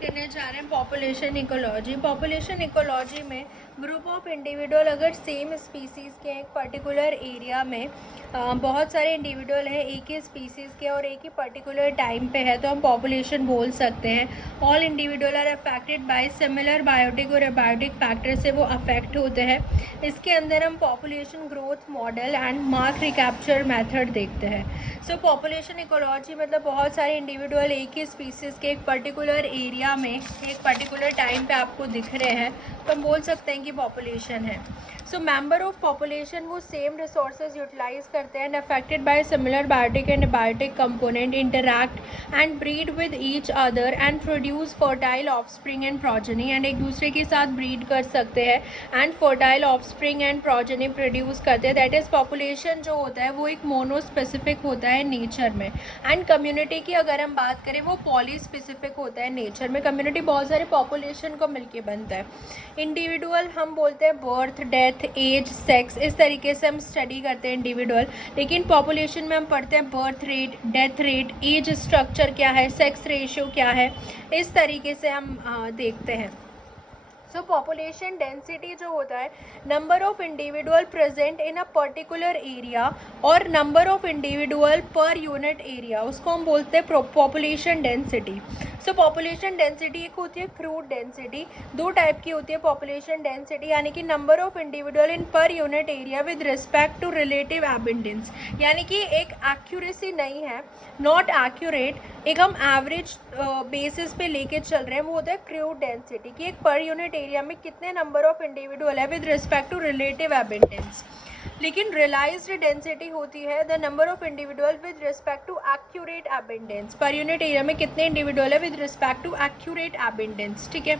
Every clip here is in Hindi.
करने जा रहे हैं पॉपुलेशन इकोलॉजी। पॉपुलेशन इकोलॉजी में ग्रुप ऑफ इंडिविजुअल अगर सेम स्पीसीज़ के एक पर्टिकुलर एरिया में बहुत सारे इंडिविजुअल हैं एक ही स्पीसीज़ के और एक ही पर्टिकुलर टाइम पे है तो हम पॉपुलेशन बोल सकते हैं। All individual are affected by similar biotic और एबायोटिक फैक्टर से वो अफेक्ट होते हैं। इसके अंदर हम population growth model and mark recapture method देखते हैं। सो पॉपुलेशन इकोलॉजी मतलब बहुत सारे इंडिविजुअल एक ही स्पीसीज़ के एक पर्टिकुलर एरिया में एक पर्टिकुलर टाइम पे आपको दिख रहे हैं तो हम बोल सकते हैं कि पॉपुलेशन है। सो मेंबर ऑफ पॉपुलेशन वो सेम रिसोर्सेज यूटिलाइज करते हैं affected by similar biotic and abiotic component interact and breed with each other and produce fertile offspring and progeny and एक दूसरे के साथ ब्रीड कर सकते हैं and fertile offspring and progeny produce करते हैं। दैट इज़ पॉपुलेशन जो होता है वो एक मोनो स्पेसिफिक होता है नेचर में। एंड कम्युनिटी की अगर हम बात करें वो पॉली स्पेसिफिक होता है नेचर में। कम्युनिटी बहुत सारे पॉपुलेशन को मिलके बनता है। इंडिविजुअल हम बोलते हैं बर्थ डेथ एज सेक्स इस तरीके से हम स्टडी करते हैं इंडिविजुअल, लेकिन पॉपुलेशन में हम पढ़ते हैं birth rate death rate age structure क्या है सेक्स रेशियो क्या है, इस तरीके से हम देखते हैं। सो पॉपुलेशन डेंसिटी जो होता है number of individual present in a particular area और number of individual per unit area उसको हम बोलते हैं population density. So population density एक होती है क्रूड डेंसिटी, दो टाइप की होती है पॉपुलेशन डेंसिटी यानी कि number of individual in per unit area with respect to relative abundance, यानी कि एक एक्यूरेसी नहीं है, नॉट एक्यूरेट, एक हम एवरेज बेसिस पे लेके चल रहे हैं वो होता है क्रूड डेंसिटी कि एक पर यूनिट एरिया में कितने नंबर ऑफ इंडिविजुअल है with respect to relative abundance. लेकिन रियलाइज्ड डेंसिटी होती है the number of individual with respect to accurate abundance, per unit area में कितने इंडिविजुअल है with respect to accurate abundance. ठीक है,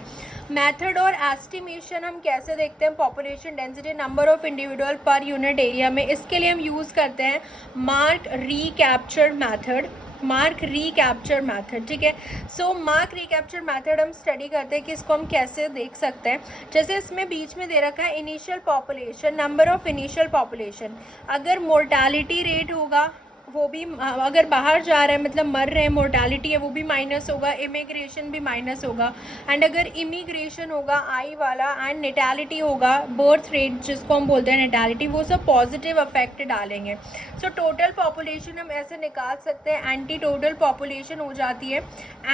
मेथड और एस्टिमेशन हम कैसे देखते हैं population density number of individual per unit area में, इसके लिए हम यूज़ करते हैं mark recapture method. Mark recapture method, ठीक है। सो मार्क रिकैप्चर मैथड हम स्टडी करते हैं कि इसको हम कैसे देख सकते हैं। जैसे इसमें बीच में दे रखा है initial population, number of initial population, अगर मोर्टालिटी रेट होगा वो भी अगर बाहर जा रहा है मतलब मर रहे हैं मोर्टालिटी है वो भी माइनस होगा, इमिग्रेशन भी माइनस होगा, एंड अगर इमिग्रेशन होगा आई वाला एंड नेटैलिटी होगा बर्थ रेट जिसको हम बोलते हैं नेटैलिटी, वो सब पॉजिटिव अफेक्ट डालेंगे। सो टोटल पॉपुलेशन हम ऐसे निकाल सकते हैं एंटी टोटल पॉपुलेशन हो जाती है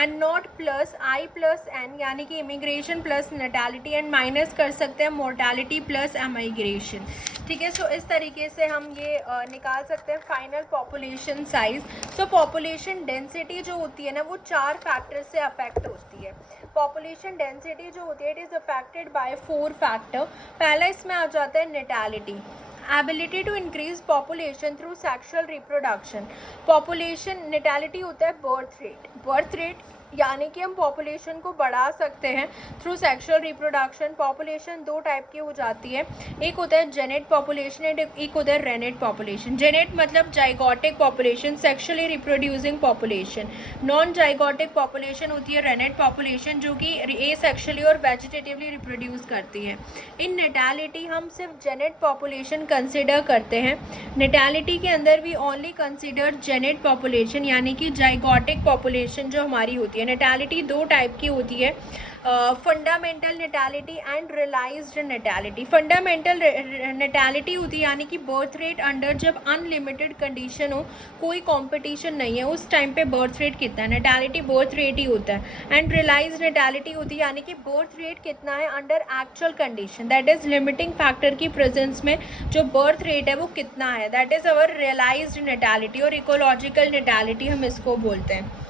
N naught plus I plus N यानी कि immigration plus natality and minus कर सकते हैं मोर्टालिटी प्लस एमाइग्रेशन। ठीक है, सो इस तरीके से हम ये निकाल सकते हैं फाइनल पॉपुलेशन साइज। सो पॉपुलेशन डेंसिटी जो होती है ना वो चार फैक्टर से अफेक्ट होती है। पॉपुलेशन डेंसिटी जो होती है it is affected by 4 factor. पहला इसमें आ जाता है natality, ability to increase population through sexual reproduction. Population natality होता है बर्थ रेट, बर्थ रेट यानी कि हम पॉपुलेशन को बढ़ा सकते हैं थ्रू सेक्सुअल रिप्रोडक्शन। पॉपुलेशन दो टाइप की हो जाती है, एक होता है जेनेट पॉपुलेशन एंड एक होता है रेनेट पॉपुलेशन। जेनेट मतलब zygotic population, sexually reproducing population. Non zygotic population होती है रेनेट पॉपुलेशन जो कि एसेक्सुअली और वेजिटेटिवली रिप्रोड्यूस करती है। इन नेटैलिटी हम सिर्फ जेनेट पॉपुलेशन कंसिडर करते हैं। नेटैलिटी के अंदर भी ओनली कंसिडर जेनेट पॉपुलेशन यानी कि जाइगोटिक पॉपुलेशन जो हमारी होती है। नेटैलिटी दो टाइप की होती है, fundamental natality and realised natality. Fundamental natality होती है यानी कि बर्थ रेट अंडर जब अनलिमिटेड कंडीशन हो, कोई कंपटीशन नहीं है उस टाइम पे बर्थ रेट कितना है, नेटैलिटी बर्थ रेट ही होता है। एंड रियलाइज्ड नेटैलिटी होती है यानी कि बर्थ रेट कितना है under actual condition, that is limiting factor की प्रेजेंस में जो बर्थ रेट है वो कितना है, that is our realised natality और इकोलॉजिकल नेटैलिटी हम इसको बोलते हैं।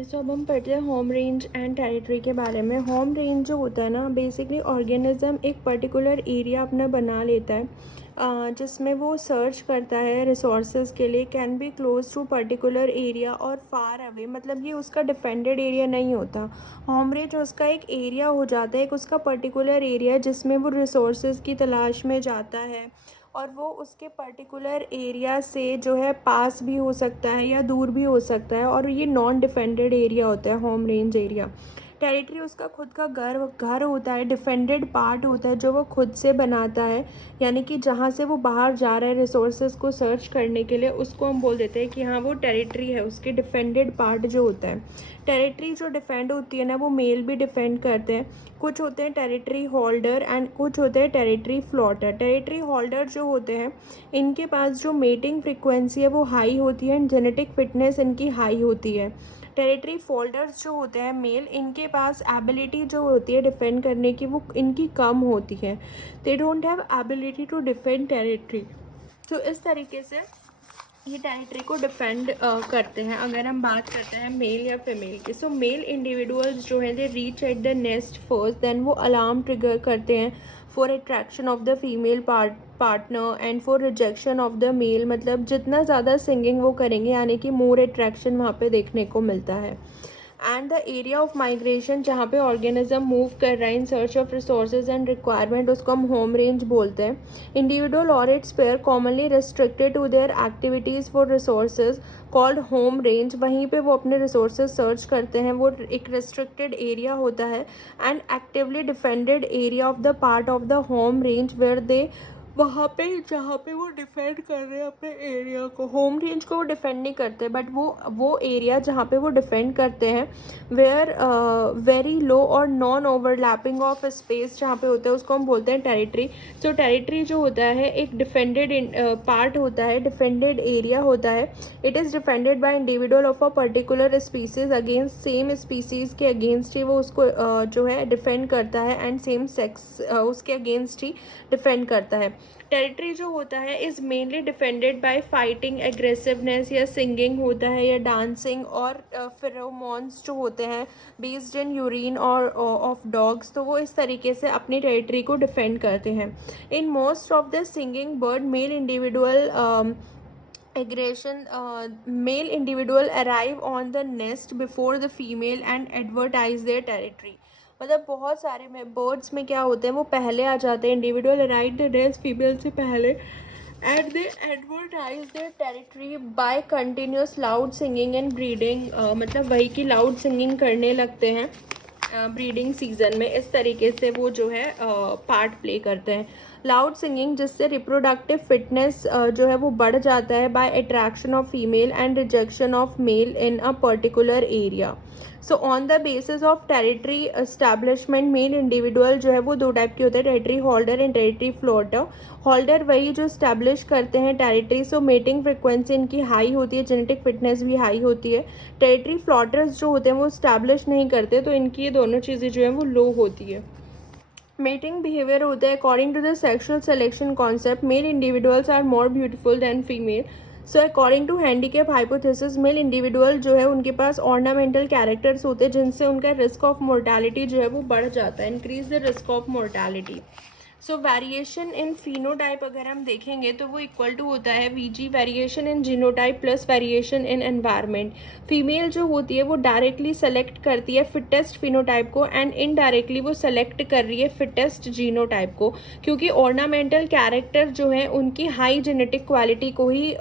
सो अब हम पढ़ते हैं होम रेंज एंड टेरिटरी के बारे में। होम रेंज जो होता है ना बेसिकली ऑर्गेनिज्म एक पर्टिकुलर एरिया अपना बना लेता है जिसमें वो सर्च करता है रिसोर्सेज के लिए, can be close to particular area और फार अवे, मतलब ये उसका डिफेंडेड एरिया नहीं होता। होम रेंज उसका एक एरिया हो जाता है, एक उसका पर्टिकुलर एरिया जिसमें वो रिसोर्सेज की तलाश में जाता है और वो उसके पर्टिकुलर एरिया से जो है पास भी हो सकता है या दूर भी हो सकता है और ये नॉन डिफेंडेड एरिया होता है होम रेंज एरिया। टेरिटरी उसका खुद का घर होता है, डिफेंडेड पार्ट होता है जो वो खुद से बनाता है, यानी कि जहाँ से वो बाहर जा रहा है रिसोर्सेज को सर्च करने के लिए, उसको हम बोल देते हैं कि हाँ वो टेरिटरी है, उसके डिफेंडेड पार्ट जो होता है। टेरिटरी जो डिफेंड होती है ना, वो मेल भी डिफेंड करते हैं। कुछ होते हैं टेरिटरी होल्डर एंड कुछ होते हैं टेरिटरी फ्लॉटर। टेरिटरी होल्डर जो होते हैं, इनके पास जो मेटिंग फ्रिक्वेंसी है वो हाई होती है एंड जेनेटिक फिटनेस इनकी हाई होती है। टेरिटरी फोल्डर्स जो होते हैं मेल, इनके पास एबिलिटी जो होती है डिफेंड करने की वो इनकी कम होती है। They don't have ability to defend territory. तो इस तरीके से ये टेरिटरी को डिफेंड करते हैं। अगर हम बात करते हैं मेल या फीमेल की, सो मेल इंडिविजुअल्स जो हैं they reach at the nest first, then वो अलार्म ट्रिगर करते हैं for attraction of the female partner and for rejection of the male. मतलब जितना ज़्यादा सिंगिंग वो करेंगे यानी कि मोर अट्रैक्शन वहाँ पे देखने को मिलता है। And the area of migration जहाँ पे ऑर्गेनिज्म मूव कर रहा है in search of resources and requirement, उसको हम होम रेंज बोलते हैं। इंडिविजुअल और its pair commonly restricted to their activities for resources called home range. वहीं पे वो अपने रिसोर्सेज सर्च करते हैं, वो एक रिस्ट्रिक्टेड एरिया होता है and actively defended area of the part of the home range where they, वहाँ पे जहाँ पे वो डिफेंड कर रहे हैं अपने एरिया को। होम रेंज को वो डिफेंड नहीं करते, बट वो एरिया जहाँ पे वो डिफेंड करते हैं वेयर वेरी लो और नॉन ओवरलैपिंग ऑफ स्पेस जहाँ पे होता है, उसको हम बोलते हैं टेरिटरी। सो टेरिटरी जो होता है एक डिफेंडेड पार्ट होता है, डिफेंडेड एरिया होता है। It is defended by individual of a particular species against same species के अगेंस्ट ही वो उसको जो है डिफेंड करता है एंड सेम सेक्स उसके अगेंस्ट ही डिफेंड करता है। टेरिटरी जो होता है is mainly defended bye fighting, aggressiveness या सिंगिंग होता है या डांसिंग और फेरोमोन्स जो होते हैं बेस्ड इन यूरिन और ऑफ डॉग्स, तो वो इस तरीके से अपनी टेरिटरी को डिफेंड करते हैं। In most of the singing bird male individual male individual arrive on the nest before the female and advertise their territory। मतलब बहुत सारे में बर्ड्स में क्या होते हैं, वो पहले आ जाते हैं, individual arrive the nest female से पहले, and they advertise their territory by continuous loud singing and breeding. मतलब वही की लाउड सिंगिंग करने लगते हैं ब्रीडिंग सीजन में। इस तरीके से वो जो है पार्ट प्ले करते हैं। लाउड सिंगिंग जिससे रिप्रोडक्टिव फिटनेस जो है वो बढ़ जाता है by attraction of female and rejection of male in a particular area. So on the basis of territory establishment male individual जो है वो दो टाइप के होते हैं, territory holder and territory floater. Holder वही जो स्टैब्लिश करते हैं टेरिटरी, सो मेटिंग फ्रिक्वेंसी इनकी हाई होती है, जेनेटिक फिटनेस भी हाई होती है। टेरिटरी फ्लॉटर्स जो होते हैं वो स्टैब्लिश नहीं करते, तो इनकी ये दोनों चीज़ें जो हैं वो लो होती है। मेटिंग बिहेवियर होता है according to the sexual selection concept male individuals are more beautiful than female. So according to handicap hypothesis male individual जो है उनके पास ऑर्नामेंटल कैरेक्टर्स होते हैं जिनसे उनका रिस्क ऑफ मोर्टालिटी जो है वो बढ़ जाता है, increase the risk of mortality. So variation in phenotype अगर हम देखेंगे तो वो इक्वल टू होता है VG variation in genotype plus variation in environment. Female जो होती है वो डायरेक्टली सेलेक्ट करती है फिटेस्ट फिनोटाइप को एंड इनडायरेक्टली वो सेलेक्ट कर रही है फिटेस्ट जीनोटाइप को, क्योंकि ऑर्नामेंटल कैरेक्टर जो है उनकी हाई जेनेटिक क्वालिटी को ही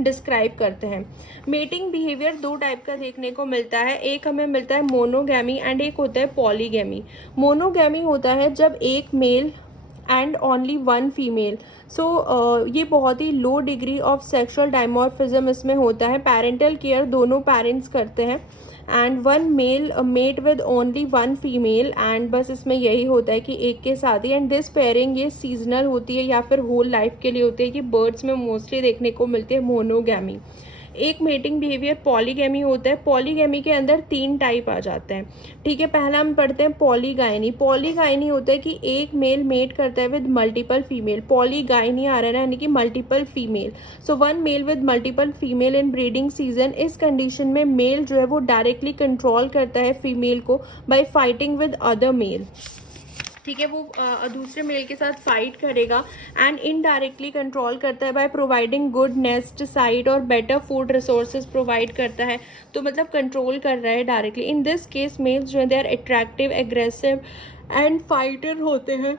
डिस्क्राइब करते हैं। मेटिंग बिहेवियर दो टाइप का देखने को मिलता है, एक हमें मिलता है मोनोगैमी एंड एक होता है पॉलीगैमी। मोनोगैमी होता है जब एक male and only one female. So ये बहुत ही low degree of sexual dimorphism इसमें होता है। पेरेंटल केयर दोनों पेरेंट्स करते हैं and one male mate with only one female, and बस इसमें यही होता है कि एक के साथ ही। एंड दिस पेयरिंग ये सीजनल होती है या फिर होल लाइफ के लिए होती है, कि बर्ड्स में मोस्टली देखने को मिलती है मोनोगैमी। एक मेटिंग बिहेवियर पॉलीगैमी होता है। पॉलीगैमी के अंदर तीन टाइप आ जाते हैं, ठीक है। पहला हम पढ़ते हैं पॉलीगाइनी। पॉलीगाइनी होता है कि एक मेल मेट करता है विद मल्टीपल फीमेल। पॉलीगाइनी आ रहा है ना, यानी कि multiple female. So one male with multiple female in breeding season. इस कंडीशन में मेल जो है वो डायरेक्टली कंट्रोल करता है फीमेल को by fighting with other male, ठीक है। वो दूसरे मेल के साथ फाइट करेगा एंड इनडायरेक्टली कंट्रोल करता है by providing good nest site और बेटर फूड रिसोर्सेज प्रोवाइड करता है, तो मतलब कंट्रोल कर रहा है directly. In this case males जो है they are attractive, aggressive and fighter होते हैं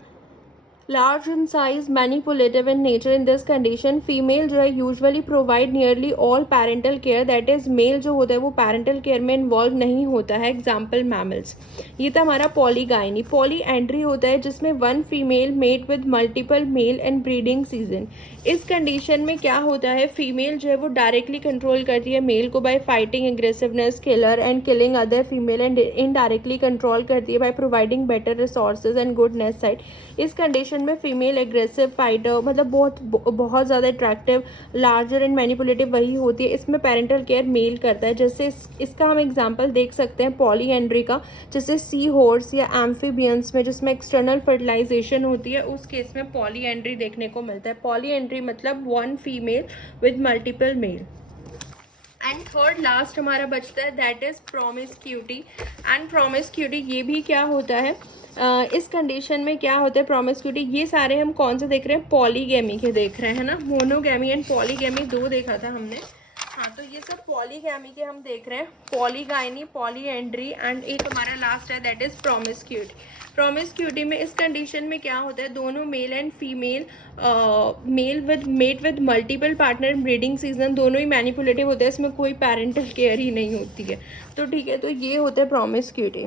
large in size, manipulative in nature. In this condition female जो है usually provide nearly all parental care, that is male जो होता है वो पैरेंटल केयर में इन्वॉल्व नहीं होता है। Example mammals. ये था हमारा पॉलीगाइनी। पॉलीएंड्री होता है जिसमें one female mate with multiple male and breeding season. इस कंडीशन में क्या होता है, फीमेल जो है वो डायरेक्टली कंट्रोल करती है मेल को by fighting aggressiveness, killer and killing other female, and indirectly control करती है by providing better resources and good nest site. इस कंडीशन में फीमेल एग्रेसिव, फाइटर, मतलब बहुत ज़्यादा अट्रैक्टिव, लार्जर एंड मैनिपुलेटिव वही होती है। इसमें पेरेंटल केयर मेल करता है। जैसे इसका हम एग्जांपल देख सकते हैं पॉलीएंड्री का, जैसे सी हॉर्स या एम्फीबियंस में जिसमें एक्सटर्नल फर्टिलाइजेशन होती है, उस केस में पॉलीएंड्री देखने को मिलता है। पॉलीएंड्री मतलब one female with multiple male. And third last हमारा बचता है that is promiscuity. And promiscuity ये भी क्या होता है, इस कंडीशन में क्या होता है प्रोमिस्क्यूटी, ये सारे हम कौन से देख रहे हैं, पॉलीगैमी के देख रहे हैं ना, मोनोगैमी एंड पॉलीगैमी दो देखा था हमने। हाँ, तो ये सब पॉलीगैमी के हम देख रहे हैं, पॉलीगाइनी, पॉलीएंड्री, एंड एक हमारा लास्ट है दैट इज प्रोमिस्क्यूटी। प्रोमिस्क्यूटी में इस कंडीशन में क्या होता है, दोनों male and female, male with mate with multiple partner breeding season, दोनों ही मैनिपुलेटिव होते हैं, इसमें कोई पेरेंटल केयर ही नहीं होती है। तो ठीक है, तो ये होता है प्रोमिस्क्यूटी।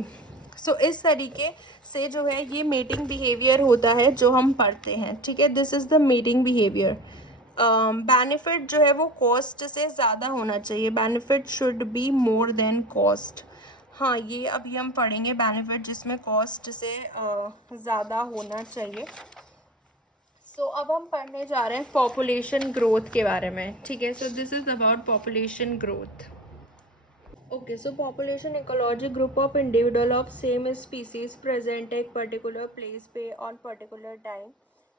सो इस तरीके से जो है ये मेटिंग बिहेवियर होता है जो हम पढ़ते हैं। ठीक है, this is the mating behaviour. Benefit जो है वो कॉस्ट से ज़्यादा होना चाहिए, benefit should be more than cost. हाँ, ये अभी हम पढ़ेंगे बेनिफिट जिसमें कॉस्ट से ज़्यादा होना चाहिए। सो अब हम पढ़ने जा रहे हैं पॉपुलेशन ग्रोथ के बारे में। ठीक है, so this is about population growth. Okay, so population ecology group of individual of same species present एक पर्टिकुलर प्लेस पे ऑन पर्टिकुलर टाइम।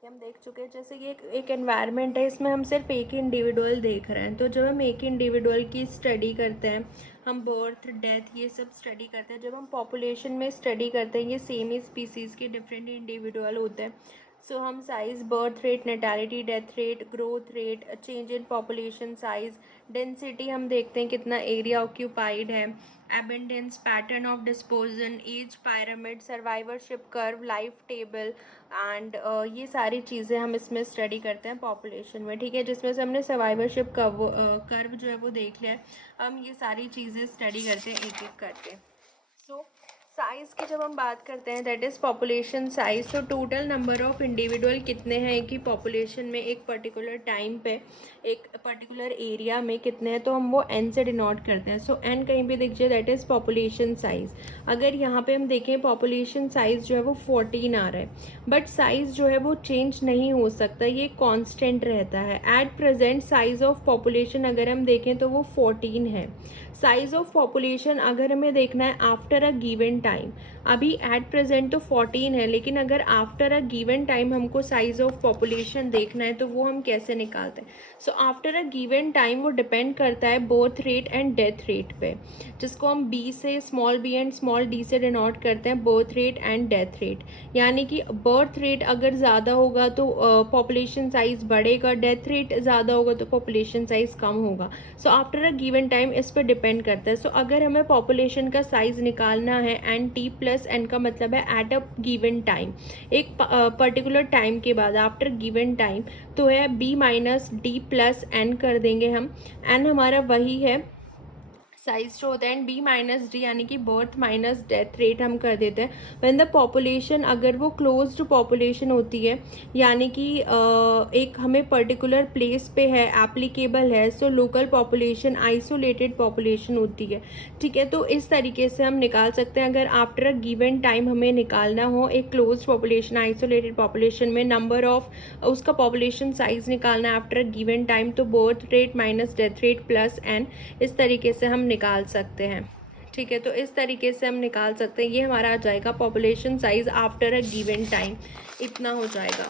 ये हम देख चुके हैं। जैसे कि एक एनवायरनमेंट है, इसमें हम सिर्फ एक ही इंडिविजुअल देख रहे हैं। तो जब हम एक ही इंडिविजुअल की स्टडी करते हैं, हम बर्थ, डेथ, ये सब स्टडी करते हैं। जब हम पॉपुलेशन में स्टडी करते हैं, ये सेम ही स्पीसीज़ के डिफरेंट इंडिविजुअल होते हैं। सो हम size, birth rate, natality, death rate, growth rate, change in population size, density हम देखते हैं कितना एरिया ऑक्यूपाइड है, abundance, pattern of dispersion, age pyramid, survivorship curve, life table, and ये सारी चीज़ें हम इसमें स्टडी करते हैं पॉपुलेशन में। ठीक है, जिसमें से हमने सर्वाइवरशिप कर्व जो है वो देख लिया है। हम ये सारी चीज़ें स्टडी करते हैं एक एक करके। सो साइज़ की जब हम बात करते हैं दैट इज़ पॉपुलेशन साइज, तो टोटल नंबर ऑफ इंडिविजुअल कितने हैं एक ही पॉपुलेशन में, एक पर्टिकुलर टाइम पे, एक पर्टिकुलर एरिया में कितने हैं, तो हम वो n से डिनोट करते हैं। सो n कहीं भी दिख जाए दैट इज़ पॉपुलेशन साइज़। अगर यहाँ पे हम देखें पॉपुलेशन साइज़ जो है वो 14 आ रहा है, बट साइज़ जो है वो चेंज नहीं हो सकता, ये कांस्टेंट रहता है। At present size of population अगर हम देखें तो वो 14 है। साइज़ ऑफ पॉपुलेशन अगर हमें देखना है आफ्टर अ गिवन टाइम, अभी एट प्रेजेंट तो 14 है, लेकिन अगर आफ्टर अ गिवन टाइम हमको साइज़ ऑफ पॉपुलेशन देखना है तो वो हम कैसे निकालते हैं। So after a given time वो डिपेंड करता है birth rate and death rate पे, जिसको हम बी से, small B and small D से डिनोट करते हैं, birth rate and death rate. यानी कि बर्थ रेट अगर ज़्यादा होगा तो पॉपुलेशन साइज़ बढ़ेगा, डेथ रेट ज़्यादा होगा तो पॉपुलेशन साइज़ कम होगा। सो आफ्टर अ गिवन टाइम इस पर डिपेंड करता है। सो अगर हमें पॉपुलेशन का साइज़ निकालना है, एन टी प्लस एन का मतलब है एट अ गिवन टाइम, एक पर्टिकुलर टाइम के बाद, आफ्टर गिवन टाइम, तो है B minus D plus N कर देंगे हम। एन हमारा वही है साइज जो होता है, एंड बी माइनस डी यानी कि बर्थ माइनस डेथ रेट हम कर देते हैं। व्हेन द पॉपुलेशन, अगर वो क्लोज्ड पॉपुलेशन होती है, यानी कि एक हमें पर्टिकुलर प्लेस पे है, एप्लीकेबल है, so local population isolated population होती है। ठीक है, तो इस तरीके से हम निकाल सकते हैं। अगर आफ्टर अ गिवन टाइम हमें निकालना हो एक क्लोज्ड पॉपुलेशन, आइसोलेटेड पॉपुलेशन में नंबर ऑफ, उसका पॉपुलेशन साइज निकालना है आफ्टर अ गिवन टाइम, तो birth rate minus death rate plus N, इस तरीके से हम निकाल सकते हैं। ठीक है, तो इस तरीके से हम निकाल सकते हैं। ये हमारा आ जाएगा population size after a given time, इतना हो जाएगा।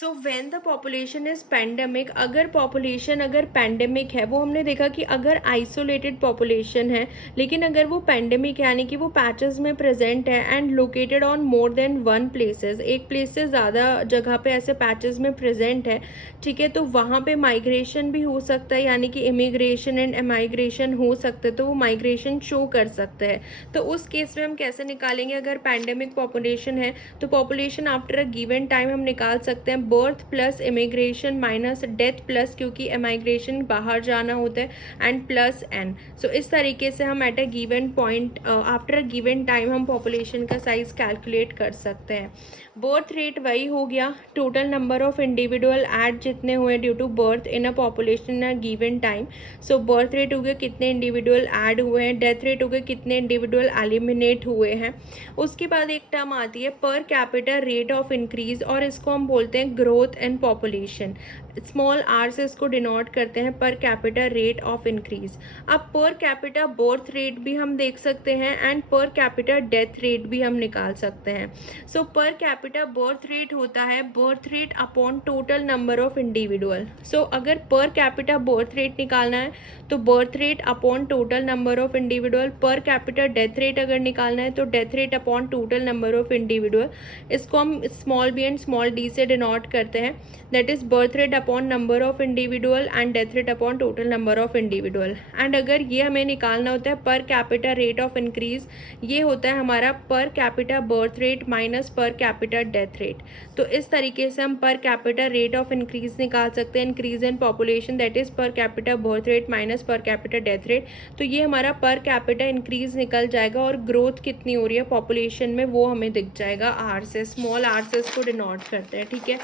So when the population is pandemic, अगर पॉपुलेशन अगर पेंडेमिक है, वो हमने देखा कि अगर आइसोलेटेड पॉपुलेशन है लेकिन अगर वो पेंडेमिक यानी कि वो पैचेस में प्रेजेंट है and located on more than one places, एक प्लेस से ज़्यादा जगह पे ऐसे पैचेस में प्रेजेंट है, ठीक है, तो वहाँ पे माइग्रेशन भी हो सकता है, यानी कि इमिग्रेशन एंड एमाइग्रेशन हो सकता है, तो वो माइग्रेशन शो कर सकते हैं। तो उस केस में हम कैसे निकालेंगे, अगर पैंडेमिक पॉपुलेशन है तो population after a given time हम निकाल सकते हैं birth plus immigration minus death plus, क्योंकि इमिग्रेशन बाहर जाना होता है, एंड प्लस एन। सो इस तरीके से हम at a given point after a given time हम पॉपुलेशन का साइज कैलकुलेट कर सकते हैं। बर्थ रेट वही हो गया, total number of individual add जितने हुए due to birth in a population in a given time. So birth rate हो गया कितने इंडिविजुअल ऐड हुए हैं, डेथ रेट हो गया कितने इंडिविजुअल एलिमिनेट हुए हैं। उसके बाद एक टर्म आती है per capita rate of increase, और इसको हम बोलते हैं growth in population. Small R से इसको डिनोट करते हैं per capita rate of increase. अब पर कैपिटा बर्थ रेट भी हम देख सकते हैं एंड पर कैपिटा डेथ रेट भी हम निकाल सकते हैं। सो पर कैपिटा बर्थ रेट होता है birth rate upon total number of individual. So अगर पर कैपिटा बर्थ रेट निकालना है तो birth rate upon total number of individual, per capita death rate अगर निकालना है तो death rate upon total number of individual. इसको हम small B and small D से डिनोट करते हैं, that is birth rate upon number of individual and death rate upon total number of individual. And अगर ये हमें निकालना होता है per capita rate of increase, ये होता है हमारा पर कैपिटा बर्थ रेट माइनस पर कैपिटा डेथ रेट। तो इस तरीके से हम per capita rate of increase निकाल सकते हैं, increase in population, that is पर कैपिटा बर्थ रेट माइनस पर कैपिटा डेथ रेट। तो ये हमारा पर कैपिटा इंक्रीज निकल जाएगा और ग्रोथ कितनी हो रही है पॉपुलेशन में वो हमें दिख जाएगा आर से, स्मॉल आर से इसको डिनोट करते हैं, ठीक है।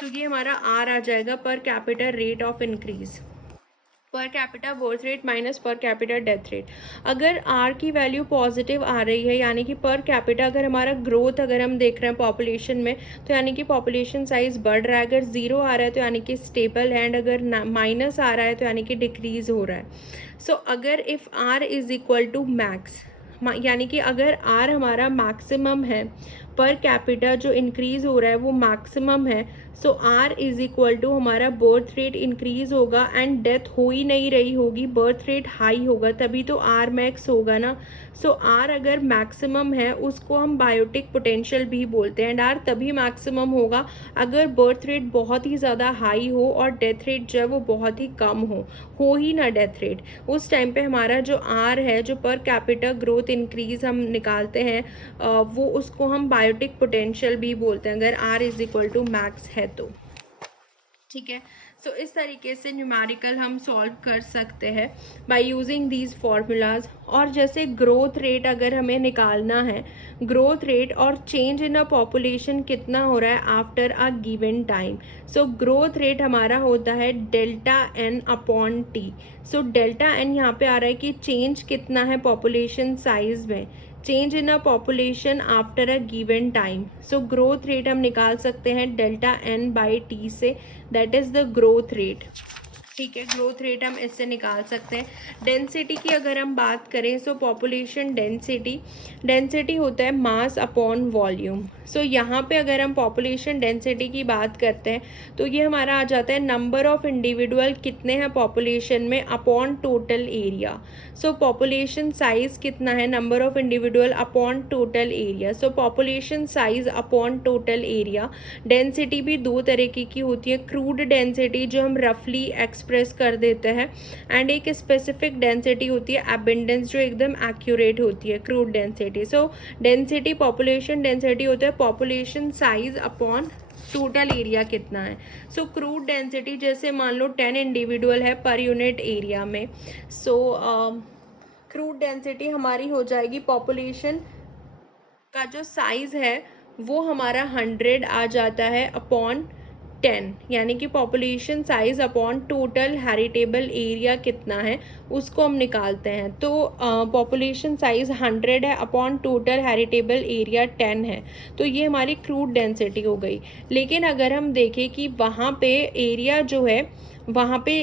तो ये हमारा आर आ जाएगा per capita rate of increase, पर कैपिटा बर्थ रेट माइनस पर कैपिटा डेथ रेट। अगर आर की वैल्यू पॉजिटिव आ रही है यानी कि पर कैपिटा अगर हमारा ग्रोथ अगर हम देख रहे हैं पॉपुलेशन में तो यानी कि पॉपुलेशन साइज बढ़ रहा है, अगर जीरो आ रहा है तो यानी कि स्टेबल है, एंड अगर माइनस आ रहा है तो यानी कि डिक्रीज हो रहा है। सो अगर if R is equal to max, यानी कि अगर आर हमारा मैक्सिमम है, पर कैपिटा जो इंक्रीज हो रहा है वो मैक्सिमम है, सो आर इज इक्वल टू हमारा बर्थ रेट इंक्रीज होगा एंड डेथ हो ही नहीं रही होगी, बर्थ रेट हाई होगा, तभी तो आर मैक्स होगा ना। सो आर अगर मैक्सिमम है उसको हम बायोटिक पोटेंशियल भी बोलते हैं, एंड आर तभी मैक्सिमम होगा अगर बर्थ रेट बहुत ही ज़्यादा हाई हो और डेथ रेट जो है वो बहुत ही कम हो ही ना डेथ रेट। उस टाइम पे हमारा जो आर है, जो पर कैपिटा ग्रोथ इंक्रीज हम निकालते हैं, वो उसको हम बायोटिक पोटेंशियल भी बोलते हैं अगर R is equal to max है तो, ठीक है। सो इस तरीके से न्यूमेरिकल हम सॉल्व कर सकते हैं बाय यूजिंग दीज फॉर्मूलाज। और जैसे ग्रोथ रेट अगर हमें निकालना है, ग्रोथ रेट और चेंज इन अ पॉपुलेशन कितना हो रहा है after a given time, so growth rate हमारा होता है delta N upon T. So delta N यहाँ पे आ रहा है कि चेंज कितना है पॉपुलेशन साइज में, change in a population after a given time. So growth rate हम निकाल सकते हैं डेल्टा एन बाई टी से, that is the growth rate, ठीक है। ग्रोथ रेट हम इससे निकाल सकते हैं। डेंसिटी की अगर हम बात करें, सो पॉपुलेशन डेंसिटी होता है मास अपॉन वॉल्यूम। सो यहाँ पे अगर हम पॉपुलेशन डेंसिटी की बात करते हैं तो ये हमारा आ जाता है नंबर ऑफ इंडिविजुअल कितने हैं पॉपुलेशन में अपॉन टोटल एरिया। सो पॉपुलेशन साइज कितना है, number of individual upon total area. So population size upon total area. Density भी दो तरीके की होती है, क्रूड डेंसिटी जो हम रफली एक्सप्रेस कर देते हैं, एंड एक स्पेसिफिक डेंसिटी होती है एबंडेंस जो एकदम एक्यूरेट होती है, क्रूड डेंसिटी। सो डेंसिटी पॉपुलेशन डेंसिटी होता है population size upon total area कितना है। सो क्रूड डेंसिटी जैसे मान लो 10 इंडिविजुअल है पर यूनिट एरिया में, सो क्रूड डेंसिटी हमारी हो जाएगी पॉपुलेशन का जो साइज है वो हमारा 100 आ जाता है अपॉन 10, यानी कि population size upon total habitable area कितना है उसको हम निकालते हैं। तो पॉपुलेशन साइज 100 है अपॉन टोटल हैरिटेबल एरिया 10 है, तो ये हमारी क्रूड डेंसिटी हो गई। लेकिन अगर हम देखें कि वहाँ पे एरिया जो है वहाँ पे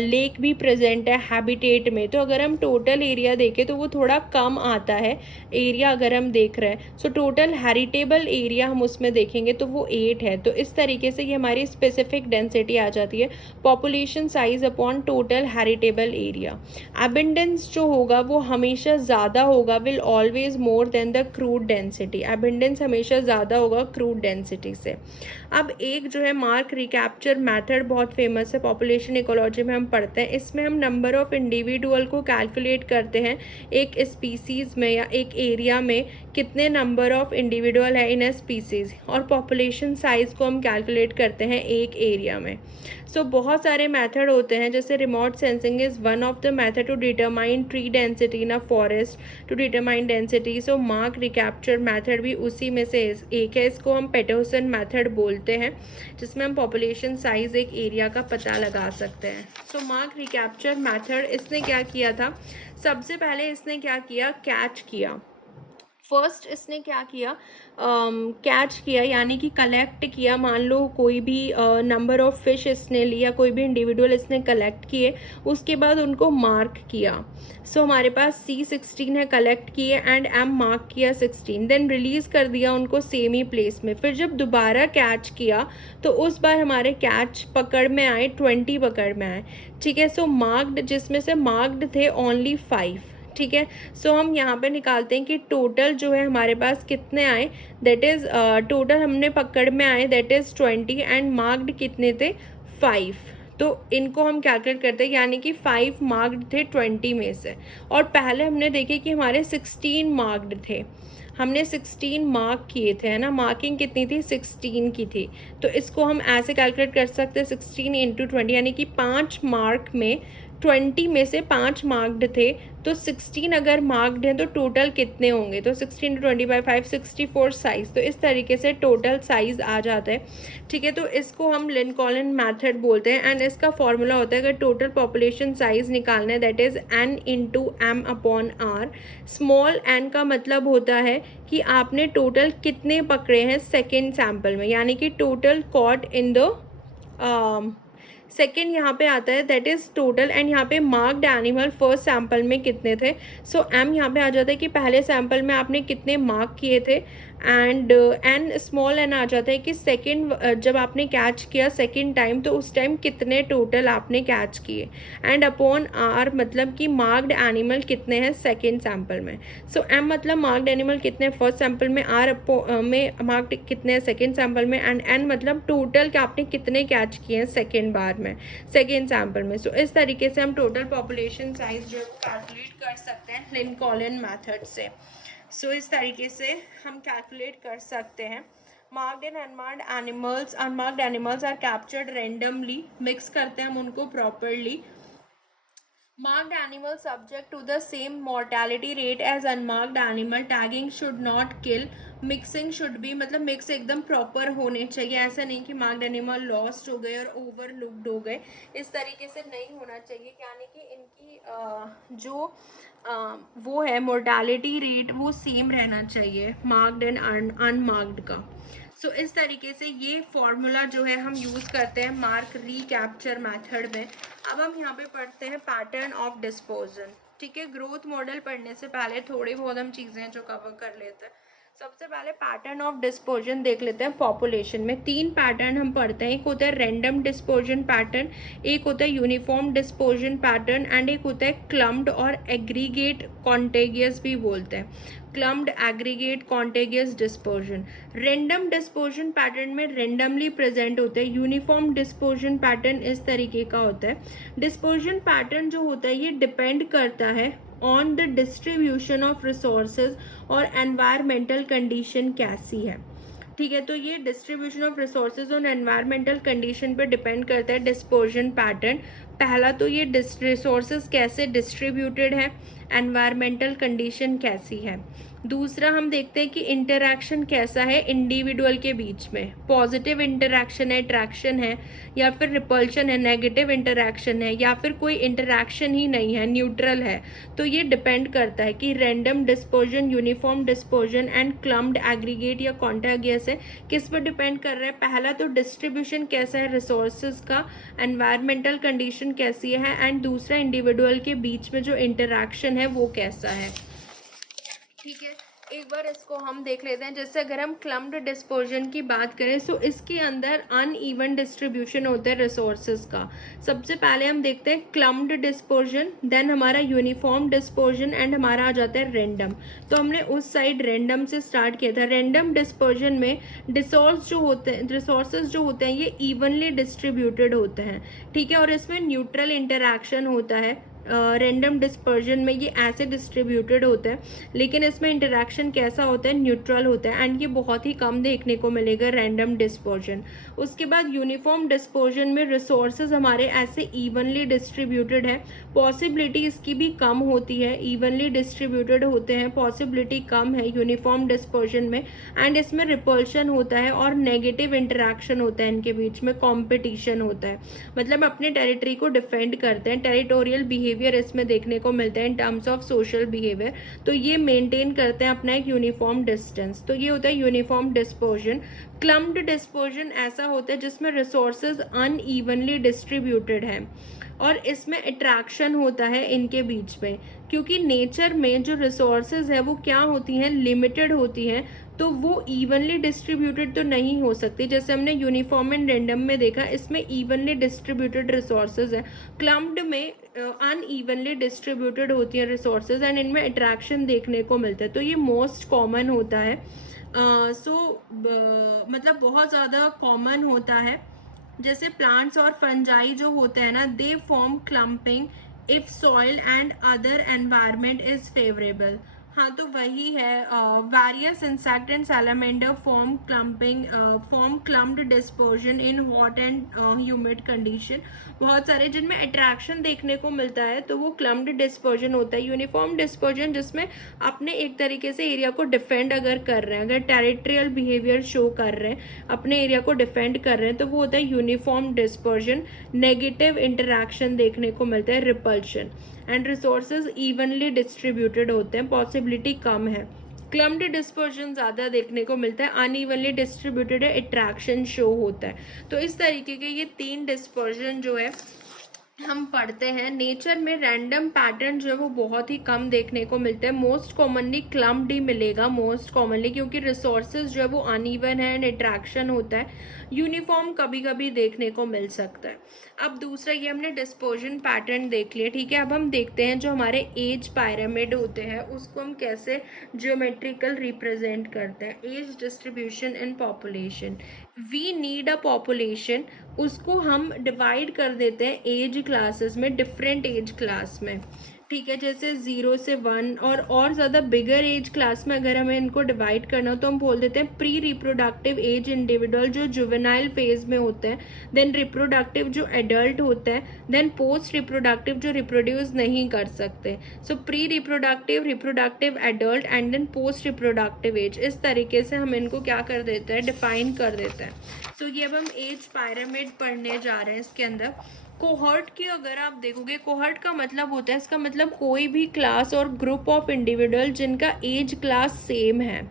लेक भी प्रेजेंट है हैबिटेट में। तो अगर हम टोटल एरिया देखें तो वो थोड़ा कम आता है एरिया अगर हम देख रहे हैं। सो टोटल हैबिटेबल एरिया हम उसमें देखेंगे तो वो 8 है। तो इस तरीके से ये हमारी स्पेसिफिक डेंसिटी आ जाती है, population size upon total habitable area. Abundance जो होगा वो हमेशा ज़्यादा होगा, will always more than the crude density. Abundance हमेशा ज़्यादा होगा क्रूड डेंसिटी से। अब एक जो है मार्क रिकैप्चर मेथड बहुत फेमस है, पॉपुलेशन इकोलॉजी में हम पढ़ते हैं। इसमें हम नंबर ऑफ इंडिविजुअल को कैलकुलेट करते हैं, एक स्पीसीज़ में या एक एरिया में कितने नंबर ऑफ इंडिविजुअल है इन ए स्पीसीज़, और पॉपुलेशन साइज़ को हम कैलकुलेट करते हैं एक एरिया में। सो बहुत सारे मेथड होते हैं, जैसे remote sensing is one of the method to determine tree density in a forest, to determine density. So mark recapture method भी उसी में से एक है। इसको हम पेटरसन मेथड बोलते हैं, जिसमें हम पॉपुलेशन साइज एक एरिया का पता लगा सकते हैं। सो मार्क रिकैप्चर मेथड इसने क्या किया था, सबसे पहले इसने क्या किया, कैच किया। फर्स्ट इसने क्या किया, कैच किया यानी कि कलेक्ट किया। मान लो कोई भी नंबर ऑफ फिश इसने लिया, कोई भी इंडिविजुअल इसने कलेक्ट किए, उसके बाद उनको मार्क किया। सो हमारे पास C16 है, कलेक्ट किए एंड M मार्क किया 16, देन रिलीज़ कर दिया उनको सेम ही प्लेस में। फिर जब दोबारा कैच किया तो उस बार हमारे कैच पकड़ में आए 20 पकड़ में आए, ठीक है। सो मार्क्ड, जिसमें से मार्क्ड थे ओनली 5, ठीक है। सो हम यहाँ पे निकालते हैं कि टोटल जो है हमारे पास कितने आए, दैट इज़ टोटल हमने पकड़ में आए दैट इज़ 20 एंड मार्क्ड कितने थे 5। तो इनको हम कैलकुलेट करते हैं, यानी कि 5 मार्क्ड थे 20 में से। और पहले हमने देखे कि हमारे 16 मार्क्ड थे, हमने 16 मार्क किए थे, है ना। मार्किंग कितनी थी, 16 की थी। तो इसको हम ऐसे कैलकुलेट कर सकते हैं 16 इंटू 20, यानी कि 5 मार्क में 20 में से 5 मार्क्ड थे, तो 16 अगर मार्क्ड हैं तो टोटल कितने होंगे, तो 16 × 20 / 5 64 साइज़। तो इस तरीके से टोटल साइज़ आ जाता है, ठीक है। तो इसको हम लिंकॉलन मेथड बोलते हैं एंड इसका फॉर्मूला होता है, अगर टोटल पॉपुलेशन साइज़ निकालना है that is N × M/R। Small n का मतलब होता है कि आपने टोटल कितने पकड़े हैं सेकेंड सैम्पल में, यानी कि total caught in the second यहाँ पे आता है दैट इज़ टोटल, एंड यहाँ पे मार्क्ड एनिमल फर्स्ट सैम्पल में कितने थे। सो M यहाँ पे आ जाता है कि पहले सैम्पल में आपने कितने मार्क किए थे, एंड N स्मॉल n आ जाता है कि सेकेंड जब आपने कैच किया सेकेंड टाइम तो उस टाइम कितने टोटल आपने कैच किए, एंड अपॉन R मतलब कि मार्क्ड एनिमल कितने हैं सेकेंड सैम्पल में। सो M मतलब मार्क्ड एनिमल कितने फर्स्ट सैम्पल में, R में मार्क्ड कितने हैं सेकेंड सैम्पल में, एंड N मतलब टोटल कि आपने कितने कैच किए हैं सेकेंड बार में, सेकेंड सैम्पल में। सो इस तरीके से हम टोटल पॉपुलेशन साइज जो है वो कैलकुलेट कर सकते हैं लिंकॉलन मेथड से। सो इस तरीके से हम कैलकुलेट कर सकते हैं। Marked and unmarked animals are captured randomly, mix करते हैं हम उनको properly. Marked animal subject to the same mortality rate as unmarked animal. Tagging should not kill. Mixing should be, मतलब मिक्स एकदम प्रॉपर होने चाहिए, ऐसा नहीं कि मार्क्ड एनिमल लॉस्ट हो गए और ओवरलुक्ड हो गए, इस तरीके से नहीं होना चाहिए। यानी कि इनकी जो वो है मोर्टालिटी रेट वो सेम रहना चाहिए मार्क्ड एंड अनमार्क्ड का। सो इस तरीके से ये फॉर्मूला जो है हम यूज़ करते हैं मार्क रिकैप्चर मेथड में। अब हम यहाँ पे पढ़ते हैं पैटर्न ऑफ डिस्पोजन, ठीक है। ग्रोथ मॉडल पढ़ने से पहले थोड़ी बहुत हम चीज़ें जो कवर कर लेते हैं। सबसे पहले पैटर्न ऑफ डिस्पोजन देख लेते हैं। पॉपुलेशन में 3 पैटर्न हम पढ़ते हैं, एक होता है रैंडम डिस्पोजन पैटर्न, एक होता है यूनिफॉर्म डिस्पोजन पैटर्न, एंड एक होता है क्लम्प्ड और एग्रीगेट कॉन्टेगियस भी बोलते हैं, क्लम्प्ड aggregate कॉन्टेगियस dispersion. Random dispersion pattern में रेंडमली प्रेजेंट होते हैं। यूनिफॉर्म डिस्पोजन पैटर्न इस तरीके का होता है। डिस्पोजन पैटर्न जो होता है ये डिपेंड करता है on the distribution of resources और एनवायरमेंटल कंडीशन कैसी है, ठीक है। तो ये डिस्ट्रीब्यूशन ऑफ रिसोर्सेज और एनवायरमेंटल कंडीशन पे डिपेंड करता है डिस्पोजन पैटर्न। पहला तो ये रिसोर्सेज कैसे डिस्ट्रीब्यूटेड है, एनवायरमेंटल कंडीशन कैसी है। दूसरा हम देखते हैं कि इंटरैक्शन कैसा है इंडिविजुअल के बीच में, पॉजिटिव इंटरैक्शन है, अट्रैक्शन है, या फिर रिपल्शन है, नेगेटिव इंटरैक्शन है, या फिर कोई इंटरैक्शन ही नहीं है, न्यूट्रल है। तो ये डिपेंड करता है कि random dispersion, uniform dispersion and clumped aggregate या कॉन्टेगियस है, किस पर डिपेंड कर रहा है। पहला तो डिस्ट्रीब्यूशन कैसा है रिसोर्सेज का, एनवायरमेंटल कंडीशन कैसी है, एंड दूसरा इंडिविजुअल के बीच में जो इंटरैक्शन है वो कैसा है। ठीक है, एक बार इसको हम देख लेते हैं। जैसे अगर हम क्लम्प्ड डिस्पर्जन की बात करें तो इसके अंदर अनइवन डिस्ट्रीब्यूशन होता है रिसोर्सेज का। सबसे पहले हम देखते हैं क्लम्प्ड डिस्पर्जन, देन हमारा यूनिफॉर्म डिस्पर्जन, एंड हमारा आ जाता है रैंडम। तो हमने उस साइड रैंडम से स्टार्ट किया था। रैंडम डिस्पर्जन में रिसोर्सेज जो होते हैं ये इवनली डिस्ट्रीब्यूटेड होते हैं, ठीक है, और इसमें न्यूट्रल इंटरैक्शन होता है। रैंडम डिस्पर्जन में ये ऐसे डिस्ट्रीब्यूटेड होता है, लेकिन इसमें इंटरैक्शन कैसा होता है, न्यूट्रल होता है, एंड ये बहुत ही कम देखने को मिलेगा रैंडम डिस्पर्जन। उसके बाद यूनिफॉर्म डिस्पर्जन में रिसोर्सेज हमारे ऐसे इवनली डिस्ट्रीब्यूटेड है, पॉसिबिलिटी इसकी भी कम होती है। इवनली डिस्ट्रीब्यूटेड होते हैं, पॉसिबिलिटी कम है यूनिफॉर्म डिस्पर्जन में, एंड इसमें रिपल्शन होता है और नेगेटिव इंटरैक्शन होता है, इनके बीच में कॉम्पिटिशन होता है, मतलब अपने टेरिटरी को डिफेंड करते हैं। टेरिटोरियल बिहेवियर इसमें देखने को मिलता है in terms of social behaviour. तो ये मेंटेन करते हैं अपना एक यूनिफॉर्म डिस्टेंस। तो ये होता है यूनिफॉर्म डिस्पर्जन। क्लम्प्ड डिस्पर्जन ऐसा होता है जिसमें रिसोर्सेज अनइवनली डिस्ट्रीब्यूटेड है और इसमें अट्रैक्शन होता है इनके बीच में, क्योंकि नेचर में जो रिसोर्सेज है वो क्या होती हैं, लिमिटेड होती हैं, तो वो इवनली डिस्ट्रीब्यूटेड तो नहीं हो सकती। जैसे हमने यूनिफॉर्म एंड रैंडम में देखा, इसमें इवनली डिस्ट्रीब्यूटेड रिसोर्सेज है, क्लम्प्ड में अनइवनली डिस्ट्रीब्यूटेड होती हैं रिसोर्सेज, एंड इनमें अट्रैक्शन देखने को मिलता है। तो ये मोस्ट कॉमन होता है। मतलब बहुत ज़्यादा कॉमन होता है। जैसे प्लांट्स और फंजाई जो होते हैं ना, they form clumping if soil and other environment is favourable. हाँ, तो वही है। Various insect and salamander form clumped dispersion in hot and humid condition. बहुत सारे जिनमें अट्रैक्शन देखने को मिलता है तो वो क्लम्प्ड डिस्पर्जन होता है। यूनिफॉर्म डिस्पर्जन जिसमें अपने एक तरीके से एरिया को डिफेंड अगर कर रहे हैं, अगर टेरिटोरियल बिहेवियर शो कर रहे हैं, अपने एरिया को डिफेंड कर रहे हैं, तो वो होता है यूनिफॉर्म डिस्पर्जन। नेगेटिव इंटरैक्शन देखने को मिलता है, repulsion, and resources evenly distributed होते हैं, पॉसिबिलिटी कम है। क्लम्प्ड डिस्पर्जन ज़्यादा देखने को मिलता है, अनइवनली डिस्ट्रीब्यूटेड है, अट्रैक्शन शो होता है। तो इस तरीके के ये 3 डिस्पर्जन जो है हम पढ़ते हैं। नेचर में रैंडम पैटर्न जो है वो बहुत ही कम देखने को मिलते हैं। मोस्ट कॉमनली क्लम्प्ड ही मिलेगा, मोस्ट कॉमनली, क्योंकि रिसोर्सेज जो है वो अनइवन है एंड अट्रैक्शन होता है। यूनिफॉर्म कभी कभी देखने को मिल सकता है। अब दूसरा ये हमने डिस्पर्जन पैटर्न देख लिया, ठीक है। अब हम देखते हैं जो हमारे एज पिरामिड होते हैं उसको हम कैसे ज्योमेट्रिकल रिप्रेजेंट करते हैं। Age distribution in population, we need a population, उसको हम डिवाइड कर देते हैं एज क्लासेस में, डिफरेंट एज क्लास में, ठीक है। जैसे 0 से 1 और ज़्यादा बिगर एज क्लास में अगर हमें इनको डिवाइड करना हो तो हम बोल देते हैं प्री रिप्रोडक्टिव एज इंडिविजुअल जो जुवेनाइल फेज में होते हैं, देन रिप्रोडक्टिव जो एडल्ट होता है, देन पोस्ट रिप्रोडक्टिव जो रिप्रोड्यूस नहीं कर सकते। So pre reproductive, reproductive adult, and then post reproductive age. इस तरीके से हम इनको क्या कर देते हैं, डिफाइन कर देते हैं। सो ये अब हम एज पिरामिड पढ़ने जा रहे हैं। इसके अंदर कोहर्ट की अगर आप देखोगे, कोहर्ट का मतलब होता है, इसका मतलब कोई भी क्लास और ग्रुप ऑफ इंडिविजुअल जिनका एज क्लास सेम है,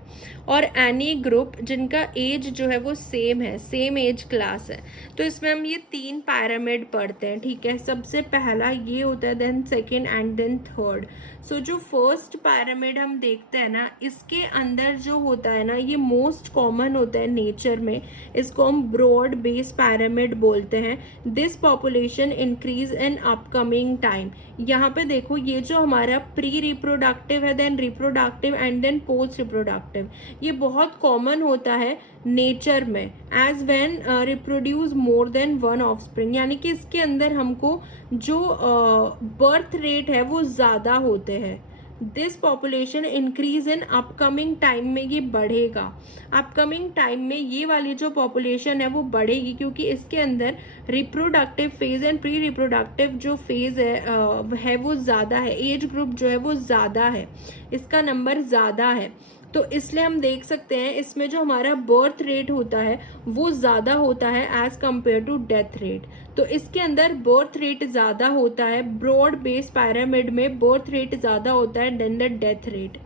और एनी ग्रुप जिनका एज जो है वो सेम है, सेम एज क्लास है। तो इसमें हम ये 3 पिरामिड पढ़ते हैं, ठीक है। सबसे पहला ये होता है, then second, and then third. So जो फर्स्ट पिरामिड हम देखते हैं ना, इसके अंदर जो होता है ना, ये मोस्ट कॉमन होता है नेचर में, इसको हम ब्रॉड बेस पिरामिड बोलते हैं। This population increase in upcoming time. यहाँ पे देखो, ये जो हमारा प्री रिप्रोडक्टिव है, then reproductive, and then post reproductive, ये बहुत कॉमन होता है नेचर में। As when reproduce more than 1 offspring, यानी कि इसके अंदर हमको जो बर्थ रेट है वो ज़्यादा होते हैं, this population increase in upcoming time में ये बढ़ेगा, अपकमिंग टाइम में ये वाली जो पॉपुलेशन है वो बढ़ेगी, क्योंकि इसके अंदर reproductive phase and pre reproductive जो फेज है वो ज़्यादा है, एज ग्रुप जो है वो ज़्यादा है, इसका नंबर ज़्यादा है। तो इसलिए हम देख सकते हैं इसमें जो हमारा बर्थ रेट होता है वो ज़्यादा होता है as compare to death rate. तो इसके अंदर बर्थ रेट ज़्यादा होता है, ब्रॉड बेस पिरामिड में बर्थ रेट ज़्यादा होता है देन द डेथ रेट।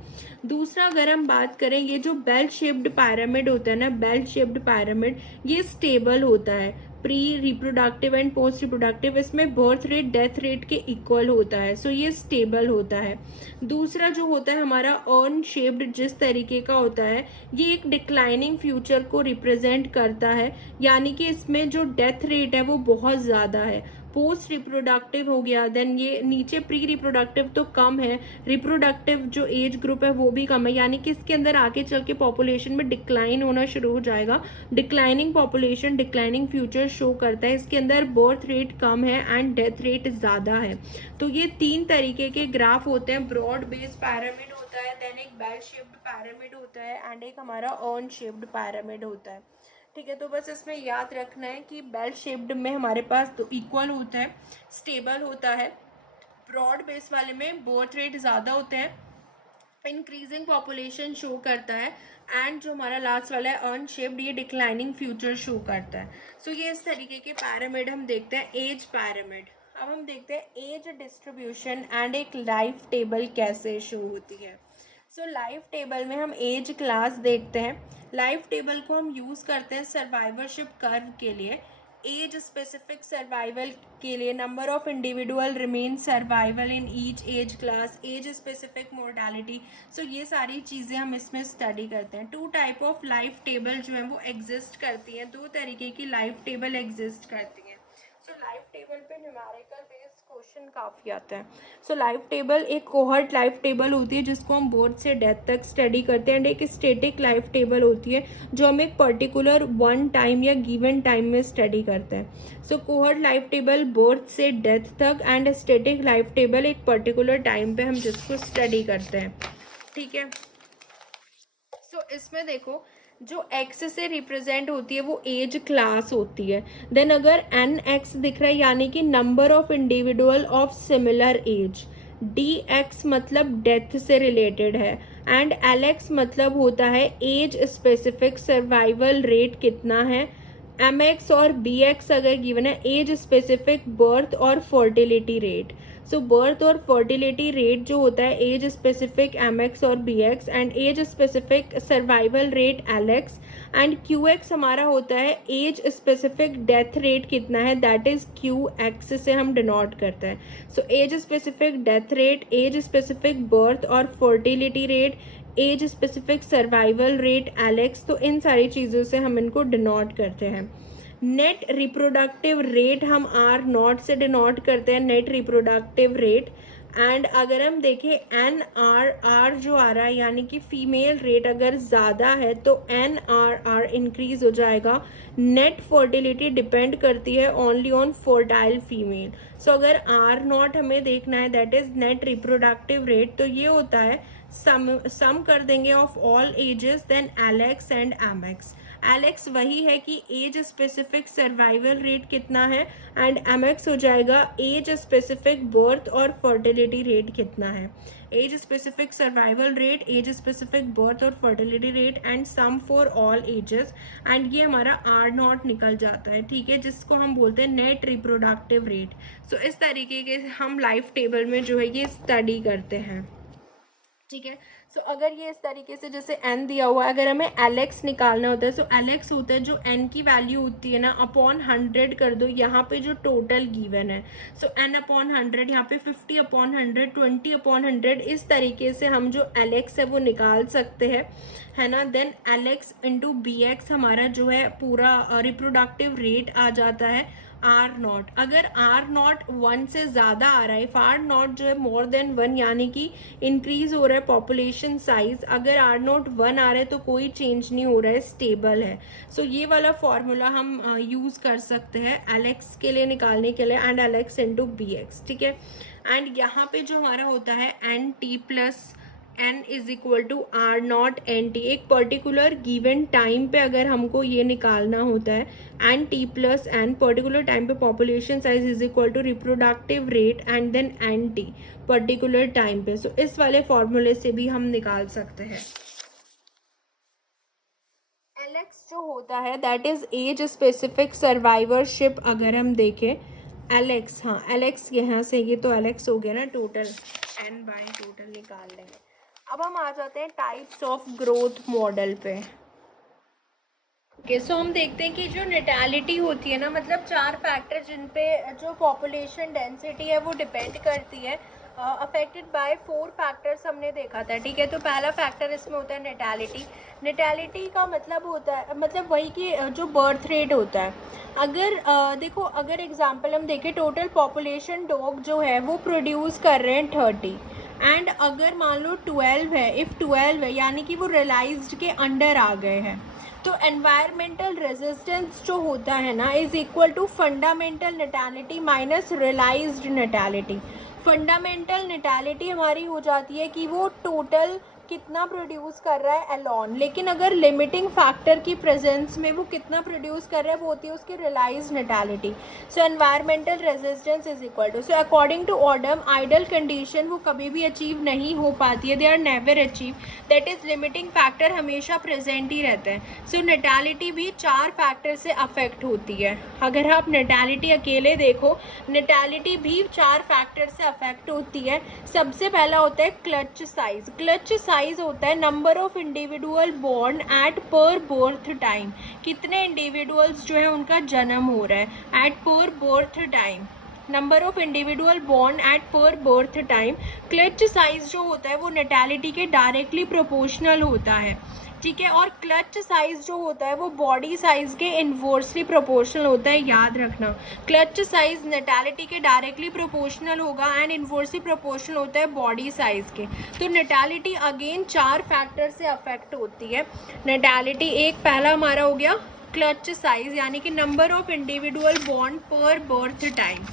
दूसरा अगर हम बात करें, ये जो बेल शेप्ड पिरामिड होता है ना, बेल शेप्ड पिरामिड, ये स्टेबल होता है, pre reproductive and post reproductive इसमें बर्थ रेट डेथ रेट के इक्वल होता है, सो ये स्टेबल होता है। दूसरा जो होता है हमारा अर्न शेप्ड जिस तरीके का होता है, ये एक डिक्लाइनिंग फ्यूचर को रिप्रेजेंट करता है, यानी कि इसमें जो डेथ रेट है वो बहुत ज़्यादा है। पोस्ट रिप्रोडक्टिव हो गया, देन ये नीचे प्री रिप्रोडक्टिव तो कम है, रिप्रोडक्टिव जो एज ग्रुप है वो भी कम है, यानी कि इसके अंदर आगे चल के पॉपुलेशन में डिक्लाइन होना शुरू हो जाएगा। Declining population declining future show करता है, इसके अंदर बर्थ रेट कम है एंड डेथ रेट ज़्यादा है। तो ये 3 तरीके के ग्राफ होते हैं, ब्रॉड बेस पिरामिड होता है, देन एक बेल शेप्ड पिरामिड होता है एंड एक हमारा अर्न शेप्ड पिरामिड होता है। ठीक है, तो बस इसमें याद रखना है कि बेल शेप्ड में हमारे पास तो इक्वल होता है, स्टेबल होता है, ब्रॉड बेस वाले में बर्थ रेट ज़्यादा होते हैं, इंक्रीजिंग पॉपुलेशन शो करता है, एंड जो हमारा लास्ट वाला है अर्न शेप्ड, ये डिक्लाइनिंग फ्यूचर शो करता है। सो ये इस तरीके के पिरामिड हम देखते हैं, एज पिरामिड। अब हम देखते हैं एज डिस्ट्रीब्यूशन एंड एक लाइफ टेबल कैसे शो होती है। सो लाइफ टेबल में हम एज क्लास देखते हैं, लाइफ टेबल को हम यूज़ करते हैं सर्वाइवरशिप कर्व के लिए, एज स्पेसिफिक सर्वाइवल के लिए, number of individual remain survival in each age class, age specific mortality. So ये सारी चीज़ें हम इसमें स्टडी करते हैं। 2 टाइप ऑफ लाइफ टेबल जो है वो एग्जिस्ट करती हैं, 2 तरीके की लाइफ टेबल एग्जिस्ट करती हैं। सो लाइफ टेबल पे न्यूमेरिकल बेस्ड क्वेश्चन काफ़ी आता है। सो लाइफ टेबल एक कोहर्ट लाइफ टेबल होती है जिसको हम बर्थ से डेथ तक स्टडी करते हैं, एंड एक स्टेटिक लाइफ टेबल होती है जो हम एक पर्टिकुलर वन टाइम या गिवन टाइम में स्टडी करते हैं। सो कोहर्ट लाइफ टेबल बर्थ से डेथ तक, एंड स्टेटिक लाइफ टेबल एक पर्टिकुलर टाइम पे हम जिसको स्टडी करते हैं। ठीक है, सो इसमें देखो जो x से रिप्रेजेंट होती है वो एज क्लास होती है। देन अगर nx दिख रहा है यानी कि number of individual of similar age, dx मतलब डेथ से रिलेटेड है, एंड lx मतलब होता है एज स्पेसिफिक सर्वाइवल रेट कितना है, mx और bx अगर गिवन है एज स्पेसिफिक बर्थ और फर्टिलिटी रेट। सो बर्थ और फर्टिलिटी रेट जो होता है एज स्पेसिफिक mx और bx, and age specific survival rate lx, and qx हमारा होता है एज स्पेसिफिक डेथ रेट कितना है, दैट इज qx से हम डिनोट करते हैं। So age specific death rate, age specific birth और fertility rate, age specific survival rate l x, तो इन सारी चीज़ों से हम इनको डिनोट करते हैं। नेट रिप्रोडक्टिव रेट हम आर नॉट से डिनोट करते हैं, नेट रिप्रोडक्टिव रेट। एंड अगर हम देखें एन आर आर जो आ रहा है यानी कि फीमेल रेट अगर ज़्यादा है तो एन आर आर इंक्रीज हो जाएगा। नेट फर्टिलिटी डिपेंड करती है only on fertile female. So अगर आर नॉट हमें देखना है that is net reproductive rate, तो ये होता है सम कर देंगे of all ages then L X and M X. L X वही है कि एज स्पेसिफिक सर्वाइवल रेट कितना है, एंड एमएक्स हो जाएगा एज स्पेसिफिक बर्थ और फर्टिलिटी रेट कितना है। Age specific survival rate, age specific birth और fertility rate, and sum for all ages, and ये हमारा आर नॉट निकल जाता है। ठीक है, जिसको हम बोलते हैं नेट रिप्रोडक्टिव रेट। सो इस तरीके के हम लाइफ टेबल में जो है ये स्टडी करते हैं। ठीक है, सो अगर ये इस तरीके से जैसे n दिया हुआ है, अगर हमें एलेक्स निकालना होता है, सो एलेक्स होता है जो n की वैल्यू होती है ना अपॉन 100 कर दो यहाँ पे जो टोटल गिवन है। सो n अपॉन 100, यहाँ पे 50 अपॉन 100, 20 अपॉन 100, इस तरीके से हम जो एलेक्स है वो निकाल सकते हैं, है ना। Then L X into B X हमारा जो है पूरा रिप्रोडक्टिव रेट आ जाता है, आर नॉट, अगर आर नॉट 1 से ज़्यादा आ रहा है, इफ आर नॉट जो है मोर देन 1 यानी कि इंक्रीज हो रहा है पॉपुलेशन साइज, अगर आर नॉट 1 आ रहा है तो कोई चेंज नहीं हो रहा है, स्टेबल है। सो ये वाला फॉर्मूला हम यूज़ कर सकते हैं एलेक्स के लिए निकालने के लिए, and l x into B x, ठीक है। एंड यहाँ पे जो हमारा होता है n t plus n is equal to r naught n t, एक पर्टिकुलर गिवन टाइम पे अगर हमको ये निकालना होता है, n t plus n particular time पे population size is equal to reproductive rate and then n t particular time पे। सो इस वाले फॉर्मूले से भी हम निकाल सकते हैं। एलेक्स जो होता है that is age specific survivorship, अगर हम देखें एलेक्स, हाँ एलेक्स यहाँ से, ये तो एलेक्स हो गया ना, टोटल एन बाई टोटल निकाल लेंगे। अब हम आ जाते हैं टाइप्स ऑफ ग्रोथ मॉडल पे। ओके, सो हम देखते हैं कि जो नेटैलिटी होती है ना, मतलब 4 फैक्टर जिन पे जो पॉपुलेशन डेंसिटी है वो डिपेंड करती है, अफेक्टेड बाय 4 फैक्टर्स हमने देखा था, ठीक है। तो पहला फैक्टर इसमें होता है नेटैलिटी। नेटैलिटी का मतलब होता है, मतलब वही कि जो बर्थ रेट होता है। अगर देखो, अगर एग्जांपल हम देखें, टोटल पॉपुलेशन डॉग जो है वो प्रोड्यूस कर रहे हैं 30, एंड अगर मान लो 12 है, इफ़ 12 है यानी कि वो रियलाइज्ड के अंडर आ गए हैं, तो एनवायरमेंटल रेजिस्टेंस जो होता है ना is equal to fundamental natality minus realized natality. Fundamental natality हमारी हो जाती है कि वो टोटल कितना प्रोड्यूस कर रहा है एलॉन, लेकिन अगर लिमिटिंग फैक्टर की प्रेजेंस में वो कितना प्रोड्यूस कर रहा है वो होती है उसकी realised natality. So environmental resistance is equal to, so according to Odum ideal condition वो कभी भी अचीव नहीं हो पाती है, they are never achieve, that is limiting factor हमेशा प्रेजेंट ही रहता है। सो नेटैलिटी भी 4 फैक्टर से अफेक्ट होती है। अगर आप नेटैलिटी अकेले देखो, नेटैलिटी भी 4 फैक्टर से अफेक्ट होती है। सबसे पहला होता है क्लच साइज। क्लच साइज होता है number of individual born at पर बर्थ टाइम, कितने इंडिविजुअल्स जो है उनका जन्म हो रहा है एट पर birth time, number of individual born at पर बर्थ टाइम। क्लच साइज जो होता है वो नेटैलिटी के डायरेक्टली प्रोपोर्शनल होता है, ठीक है। और क्लच साइज जो होता है वो बॉडी साइज के इन्वर्सली प्रोपोर्शनल होता है, याद रखना। क्लच साइज नेटैलिटी के डायरेक्टली प्रोपोर्शनल होगा एंड इन्वर्सली प्रोपोर्शनल होता है बॉडी साइज के। तो नेटैलिटी अगेन 4 फैक्टर से अफेक्ट होती है। नेटैलिटी एक पहला हमारा हो गया क्लच साइज, यानी कि नंबर ऑफ इंडिविजुअल बॉर्न पर बर्थ टाइम।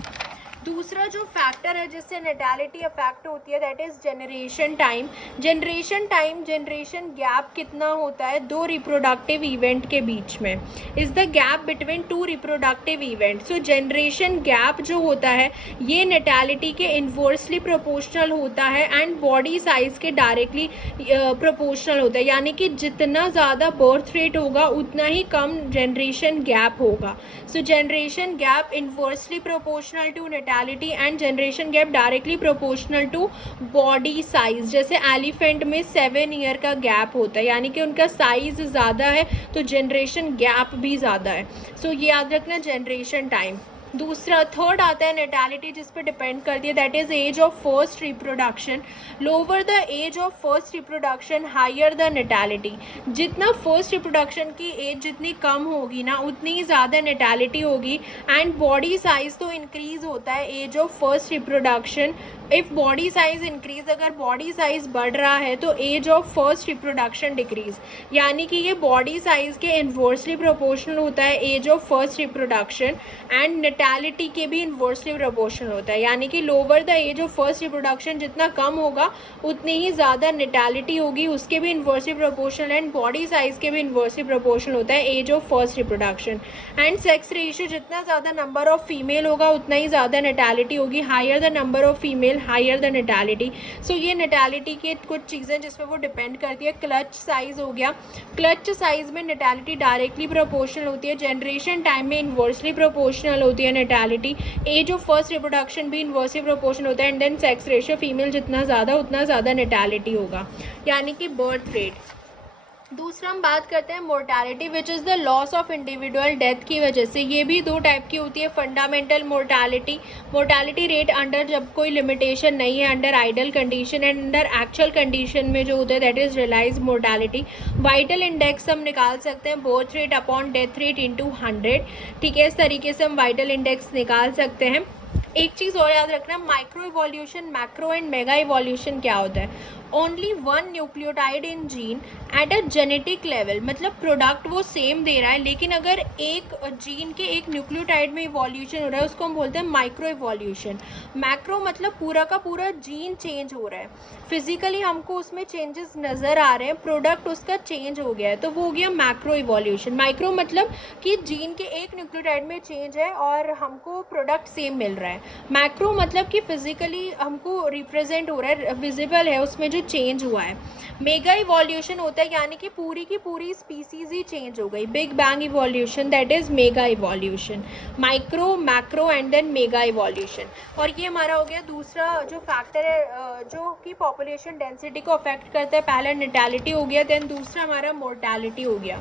दूसरा जो फैक्टर है जिससे नेटैलिटी अफेक्ट होती है that is generation time. Generation time, generation gap कितना होता है 2 रिप्रोडक्टिव इवेंट के बीच में, is the gap between 2 reproductive event. So generation gap जो होता है ये नेटैलिटी के इन्वर्सली प्रोपोर्शनल होता है एंड बॉडी साइज के डायरेक्टली प्रोपोर्शनल होता है, यानी कि जितना ज़्यादा बर्थ रेट होगा उतना ही कम जनरेशन गैप होगा। So generation gap inversely proportional to natality and generation gap directly proportional to body size. जैसे एलिफेंट में 7 ईयर का गैप होता है, यानी कि उनका साइज ज़्यादा है तो जनरेशन गैप भी ज़्यादा है। सो ये याद रखना जनरेशन टाइम। दूसरा थर्ड आता है नेटैलिटी जिस पे डिपेंड करती है that is age of first reproduction. Lower the age of first reproduction higher the natality. जितना फर्स्ट रिप्रोडक्शन की एज जितनी कम होगी ना उतनी ही ज़्यादा नेटैलिटी होगी एंड बॉडी साइज तो इंक्रीज होता है age of first reproduction. If body size increase, अगर बॉडी साइज बढ़ रहा है तो age of first reproduction decrease, यानी कि ये बॉडी साइज के इन्वर्सली प्रोपोर्शनल होता है age of first reproduction and natality के भी इन्वर्सली प्रोपोर्शनल होता है, यानी कि lower the age of first reproduction जितना कम होगा उतनी ही ज़्यादा नेटैलिटी होगी, उसके भी inversely proportional and body size के भी इन्वर्सली प्रोपोर्शनल होता है age of first reproduction. And sex ratio, जितना ज़्यादा नंबर ऑफ फीमेल होगा उतना ही ज़्यादा नेटैलिटी होगी, higher the number of female higher the natality. So ये नेटैलिटी के कुछ चीज़ें जिसपे वो डिपेंड करती है। क्लच साइज हो गया, क्लच साइज में नेटैलिटी डायरेक्टली प्रोपोर्शनल होती है, जनरेशन टाइम में इन्वर्सली प्रोपोर्शनल होती है natality, age of first reproduction भी इन्वर्सली प्रोपोर्शनल होता है and then sex ratio, female जितना ज़्यादा उतना ज़्यादा नेटैलिटी होगा, यानी कि बर्थ रेट। दूसरा हम बात करते हैं mortality which is the loss of individual death की वजह से। ये भी दो टाइप की होती है, fundamental mortality, mortality rate under जब कोई लिमिटेशन नहीं है, under ideal condition and under actual condition में जो होता है that is realize mortality. Vital index हम निकाल सकते हैं birth rate upon death rate into 100, ठीक है, इस तरीके से हम वाइटल इंडेक्स निकाल सकते हैं। एक चीज़ और याद रखना, micro evolution, macro and mega evolution क्या होता है। Only one nucleotide in gene at a genetic level, मतलब प्रोडक्ट वो सेम दे रहा है लेकिन अगर एक जीन के एक न्यूक्लियोटाइड में इवोल्यूशन हो रहा है उसको हम बोलते हैं माइक्रो इवोल्यूशन। मैक्रो मतलब पूरा का पूरा जीन चेंज हो रहा है, फिजिकली हमको उसमें चेंजेस नज़र आ रहे हैं, प्रोडक्ट उसका चेंज हो गया है, तो वो हो गया मैक्रो इवोल्यूशन। माइक्रो मतलब कि जीन के एक न्यूक्लियोटाइड में चेंज है और हमको प्रोडक्ट सेम मिल रहा है। मैक्रो मतलब कि फिजिकली हमको रिप्रेजेंट हो रहा है, विजिबल है उसमें जो चेंज हुआ है। मेगा इवोल्यूशन होता है यानी कि पूरी की पूरी स्पीसीज ही चेंज हो गई, big bang evolution, that is mega evolution. Micro, macro and then mega evolution. और ये हमारा हो गया दूसरा जो फैक्टर है जो कि पॉपुलेशन डेंसिटी को अफेक्ट करता है। पहला नेटैलिटी हो गया, देन दूसरा हमारा मोर्टैलिटी हो गया।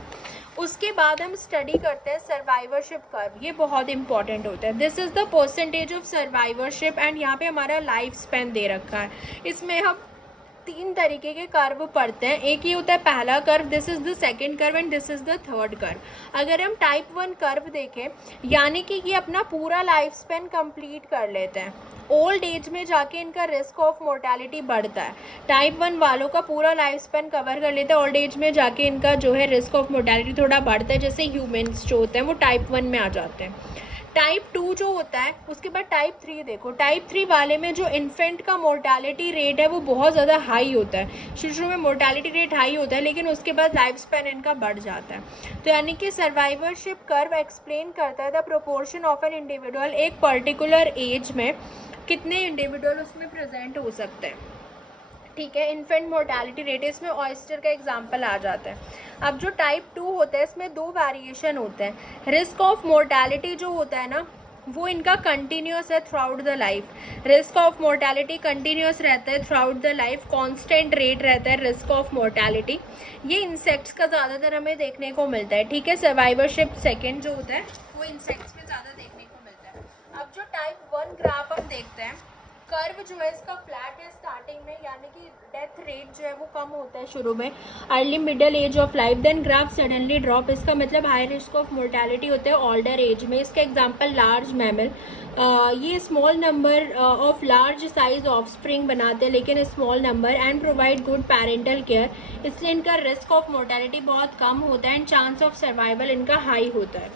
उसके बाद हम स्टडी करते हैं सर्वाइवरशिप कर्व, ये बहुत इंपॉर्टेंट होता है। This is the percentage of survivorship and यहाँ पे हमारा लाइफ स्पैन दे रखा है। इसमें हम तीन तरीके के कर्व पढ़ते हैं। एक ये होता है पहला curve, this is the second curve and this is the third curve. अगर हम टाइप 1 कर्व देखें यानी कि ये अपना पूरा लाइफ स्पैन कंप्लीट कर लेते हैं, ओल्ड एज में जाके इनका रिस्क ऑफ मोर्टालिटी बढ़ता है। टाइप 1 वालों का पूरा लाइफ स्पैन कवर कर लेते हैं, ओल्ड एज में जाके इनका जो है रिस्क ऑफ मोर्टालिटी थोड़ा बढ़ता है, जैसे ह्यूमन्स जो होते हैं वो टाइप 1 में आ जाते हैं। टाइप 2 जो होता है, उसके बाद टाइप 3 देखो, टाइप 3 वाले में जो इन्फेंट का मोर्टालिटी रेट है वो बहुत ज़्यादा हाई होता है। शुरू में मोर्टालिटी रेट हाई होता है लेकिन उसके बाद लाइफ स्पैन इनका बढ़ जाता है। तो यानी कि सर्वाइवरशिप कर्व एक्सप्लेन करता है the proportion of an individual, एक पर्टिकुलर एज में कितने इंडिविजुअल उसमें प्रेजेंट हो सकते हैं, ठीक है। इन्फेंट मोर्टालिटी रेट, इसमें ऑयस्टर का एग्जांपल आ जाता है। अब जो टाइप 2 होता है इसमें दो वेरिएशन होते हैं। रिस्क ऑफ मोर्टालिटी जो होता है ना वो इनका कंटिन्यूस है through out the life, risk of mortality continuous रहता है through out the life, constant rate रहता है रिस्क ऑफ मोर्टालिटी। ये इंसेक्ट्स का ज़्यादातर हमें देखने को मिलता है, ठीक है। सर्वाइवरशिप सेकेंड जो होता है वो इंसेक्ट्स में ज़्यादा देखने को मिलता है। अब जो टाइप 1 ग्राफ हम देखते हैं, कर्व जो है इसका फ्लैट है स्टार्टिंग में, यानी कि डेथ रेट जो है वो कम होता है शुरू में, early middle age of life, then graph suddenly drop, इसका मतलब हाई रिस्क ऑफ मोर्टालिटी होता है ओल्डर एज में। इसका एग्जांपल लार्ज मैमल, ये small number of large size of spring बनाते हैं लेकिन small number and provide good parental care, इसलिए इनका रिस्क ऑफ मोर्टालिटी बहुत कम होता है एंड चांस ऑफ सर्वाइवल इनका हाई होता है।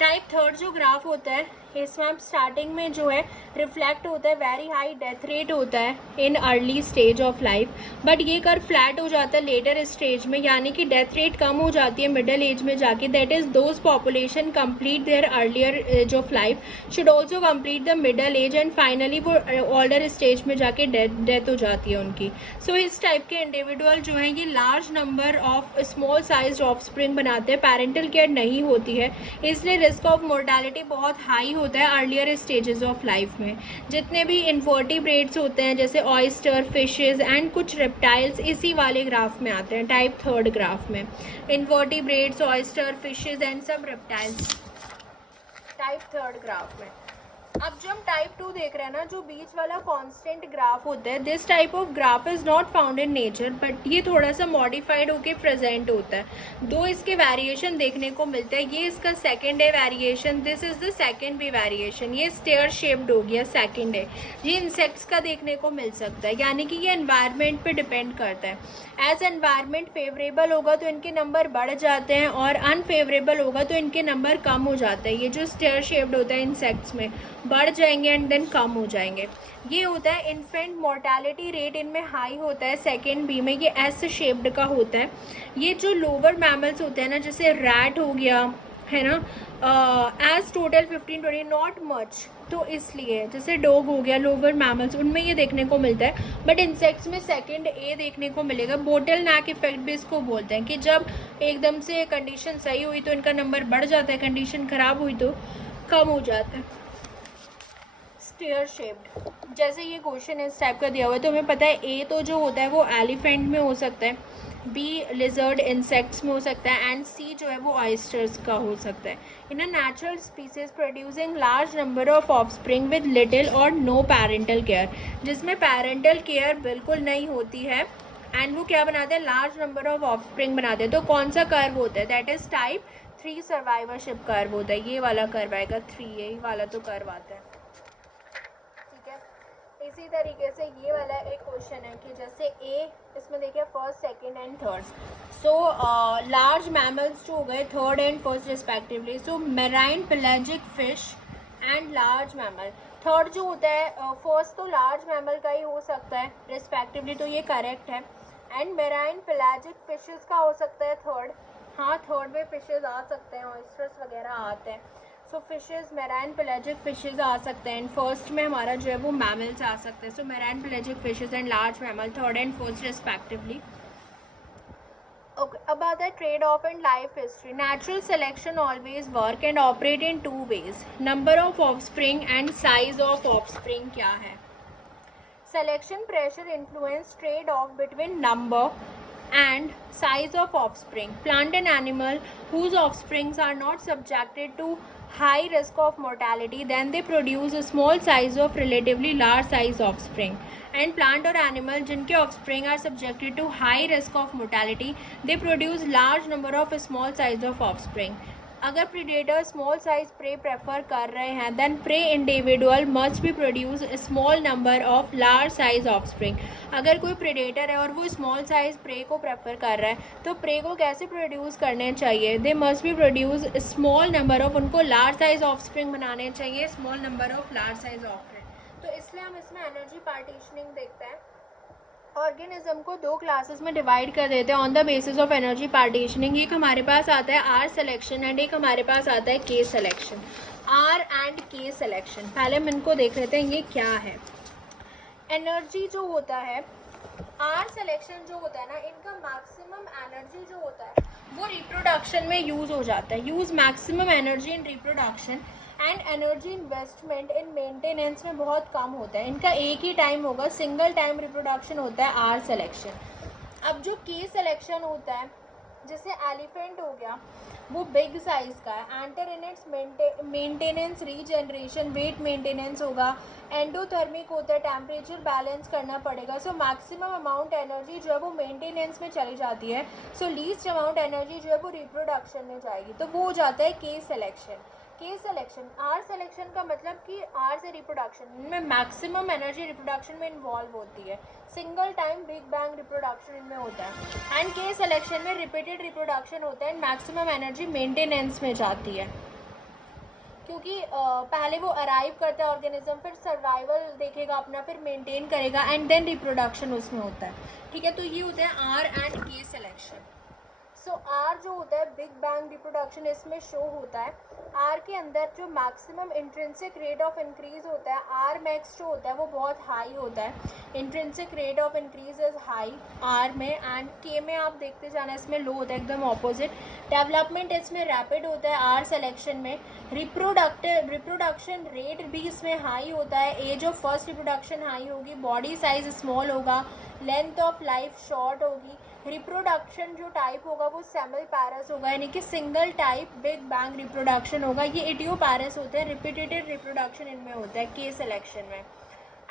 टाइप 3 जो ग्राफ होता है इसमें हम स्टार्टिंग में जो है रिफ्लेक्ट होता है वेरी हाई डेथ रेट होता है in early stage of life, but ये कर फ्लैट हो जाता है लेटर स्टेज में, यानी कि डेथ रेट कम हो जाती है मिडिल एज में जाके। That is those population complete their earlier age of life should also complete the middle age and finally वो ओल्डर स्टेज में जाके डेथ हो जाती है उनकी। सो इस टाइप के इंडिविजुअल जो है ये large number of small size of spring बनाते हैं, पेरेंटल केयर नहीं होती है, इसलिए रिस्क ऑफ मोर्टालिटी बहुत हाई होता है अर्लियर स्टेजेस ऑफ लाइफ में। जितने भी इन्वर्टिब्रेट्स होते हैं जैसे ऑयस्टर, फिशेस एंड कुछ रेप्टाइल्स इसी वाले ग्राफ में आते हैं, टाइप 3 ग्राफ में। इन्वर्टिब्रेट्स, ऑयस्टर, फिशेस एंड सब रेप्टाइल्स टाइप 3 ग्राफ में। अब जो हम टाइप 2 देख रहे हैं ना, जो बीच वाला कांस्टेंट ग्राफ होता है, this type of graph is not found in nature, but ये थोड़ा सा मॉडिफाइड होके प्रेजेंट होता है। दो इसके वेरिएशन देखने को मिलते हैं, ये इसका सेकंड है variation, this is the second भी वेरिएशन, ये स्टेयर शेप्ड हो गया सेकंड है। ये इंसेक्ट्स का देखने को मिल सकता है, यानी कि ये एनवायरनमेंट पे डिपेंड करता है। एज एनवायरनमेंट फेवरेबल होगा तो इनके नंबर बढ़ जाते हैं और अनफेवरेबल होगा तो इनके नंबर कम हो जाते हैं। ये जो स्टेयर शेप्ड होता है इंसेक्ट्स में बढ़ जाएंगे एंड देन कम हो जाएंगे। ये होता है इन्फेंट मोर्टालिटी रेट इनमें हाई होता है सेकेंड बी में, ये एस शेप्ड का होता है। ये जो लोअर मैमल्स होते हैं ना, जैसे रैट हो गया है ना, एज टोटल 15-20 नॉट मच, तो इसलिए जैसे डॉग हो गया, लोअर मैमल्स उनमें ये देखने को मिलता है, बट इंसेक्ट्स में सेकंड ए देखने को मिलेगा। बोटल नेक इफेक्ट भी इसको बोलते हैं कि जब एकदम से कंडीशन सही हुई तो इनका नंबर बढ़ जाता है, कंडीशन ख़राब हुई तो कम हो जाता है। स्टेयर शेप्ड, जैसे ये क्वेश्चन इस टाइप का दिया हुआ है तो हमें पता है ए तो जो होता है वो एलिफेंट में हो सकता है, बी लिजर्ड इंसेक्ट्स में हो सकता है, एंड सी जो है वो ऑयस्टर्स का हो सकता है। In a natural species producing large number of offspring with little or no parental care, जिसमें पेरेंटल केयर बिल्कुल नहीं होती है, एंड वो क्या बनाते हैं, लार्ज नंबर ऑफ ऑफस्प्रिंग बनाते हैं। तो कौन सा कर्व होता है, that is type 3 survivorship curve होता है। ये वाला कर्व आएगा 3, यही वाला तो कर्व आता है, ठीक है। इसी तरीके से ये वाला एक क्वेश्चन है कि जैसे ए, इसमें देखिए first, second and third. So large mammals जो हो गए third and first respectively, so marine pelagic fish and large mammal. Third जो होता है, फर्स्ट तो लार्ज मैमल का ही हो सकता है रिस्पेक्टिवली, तो ये करेक्ट है। एंड मेराइन पेलाजिक फिशेस का हो सकता है थर्ड, हाँ थर्ड में फिशेस आ सकते हैं, ऑयस्टर्स वगैरह आते हैं। सो फिशेस, मेराइन पेलाजिक फिशेस आ सकते हैं, एंड फर्स्ट में हमारा जो है वो मैमल्स आ सकते हैं। So marine pelagic fishes and large mammal, third and first respectively. Okay, about the trade-off in life history, natural selection always work and operate in two ways: number of offspring and size of offspring क्या है? Selection pressure influence trade-off between number and size of offspring. Plant and animal whose offsprings are not subjected to high risk of mortality, then they produce a small size of relatively large size offspring. And plant or animal जिनके offspring are subjected to high risk of mortality, they produce large number of small size of offspring. अगर predator small size prey prefer कर रहे हैं, then prey individual must be produce small number of large size offspring. अगर कोई प्रीडेटर है और वो स्मॉल साइज प्रे को प्रेफर कर रहा है, तो प्रे को कैसे प्रोड्यूस करने चाहिए, they must be produce small number of, उनको लार्ज साइज ऑफस्प्रिंग बनाने चाहिए, small number of large size offspring. तो इसलिए हम इसमें एनर्जी पार्टीशनिंग देखते हैं। ऑर्गेनिज्म को दो क्लासेस में डिवाइड कर देते हैं on the basis of energy partitioning. एक हमारे पास आता है आर सिलेक्शन एंड एक हमारे पास आता है के सिलेक्शन। आर एंड के सिलेक्शन, पहले हम इनको देख लेते हैं ये क्या है। एनर्जी जो होता है, आर सिलेक्शन जो होता है ना, इनका मैक्सिमम एनर्जी जो होता है वो रिप्रोडक्शन में यूज़ हो जाता है। Use maximum energy in reproduction and energy investment in maintenance में बहुत कम होता है। इनका एक ही टाइम होगा, सिंगल टाइम रिप्रोडक्शन होता है आर सिलेक्शन। अब जो के सिलेक्शन होता है, जैसे एलिफेंट हो गया, वो बिग साइज़ का है, enter in its maintenance, regeneration, wait maintenance होगा, एंडोथर्मिक होता है, टेम्परेचर बैलेंस करना पड़ेगा। सो मैक्सिमम अमाउंट एनर्जी जो है वो मेंटेनेंस में चली जाती है, सो लीस्ट अमाउंट एनर्जी जो है वो रिप्रोडक्शन में जाएगी, तो वो हो जाता है के सिलेक्शन। के सिलेक्शन, आर सिलेक्शन का मतलब कि आर से रिप्रोडक्शन, इनमें मैक्सिमम एनर्जी रिप्रोडक्शन में इन्वॉल्व होती है, single time big bang reproduction इनमें होता है। एंड के सिलेक्शन में रिपीटेड रिप्रोडक्शन होता है एंड मैक्सिमम एनर्जी मेंटेनेंस में जाती है, क्योंकि पहले वो अराइव करता है ऑर्गेनिज्म, फिर सर्वाइवल देखेगा अपना, फिर मेंटेन करेगा एंड देन रिप्रोडक्शन उसमें होता है, ठीक है। तो ये होता है आर एंड के सिलेक्शन। सो आर जो होता है बिग बैंग रिप्रोडक्शन, इसमें शो होता है। आर के अंदर जो maximum intrinsic rate of increase होता है, आर मैक्स जो होता है वो बहुत हाई होता है, intrinsic rate of increase is high R में, एंड के में आप देखते जाना इसमें लो होता है, एकदम ऑपोजिट। डेवलपमेंट इसमें रैपिड होता है आर सिलेक्शन में। रिप्रोडक्शन रेट भी इसमें हाई होता है, age of first reproduction high होगी, बॉडी साइज स्मॉल होगा, लेंथ ऑफ लाइफ शॉर्ट होगी। रिप्रोडक्शन जो टाइप होगा वो सेमल पैरस होगा, यानी कि single type big bang reproduction होगा। ये इडियो पैरस होते हैं, रिपीटेटेड रिप्रोडक्शन इनमें होता है के सिलेक्शन में।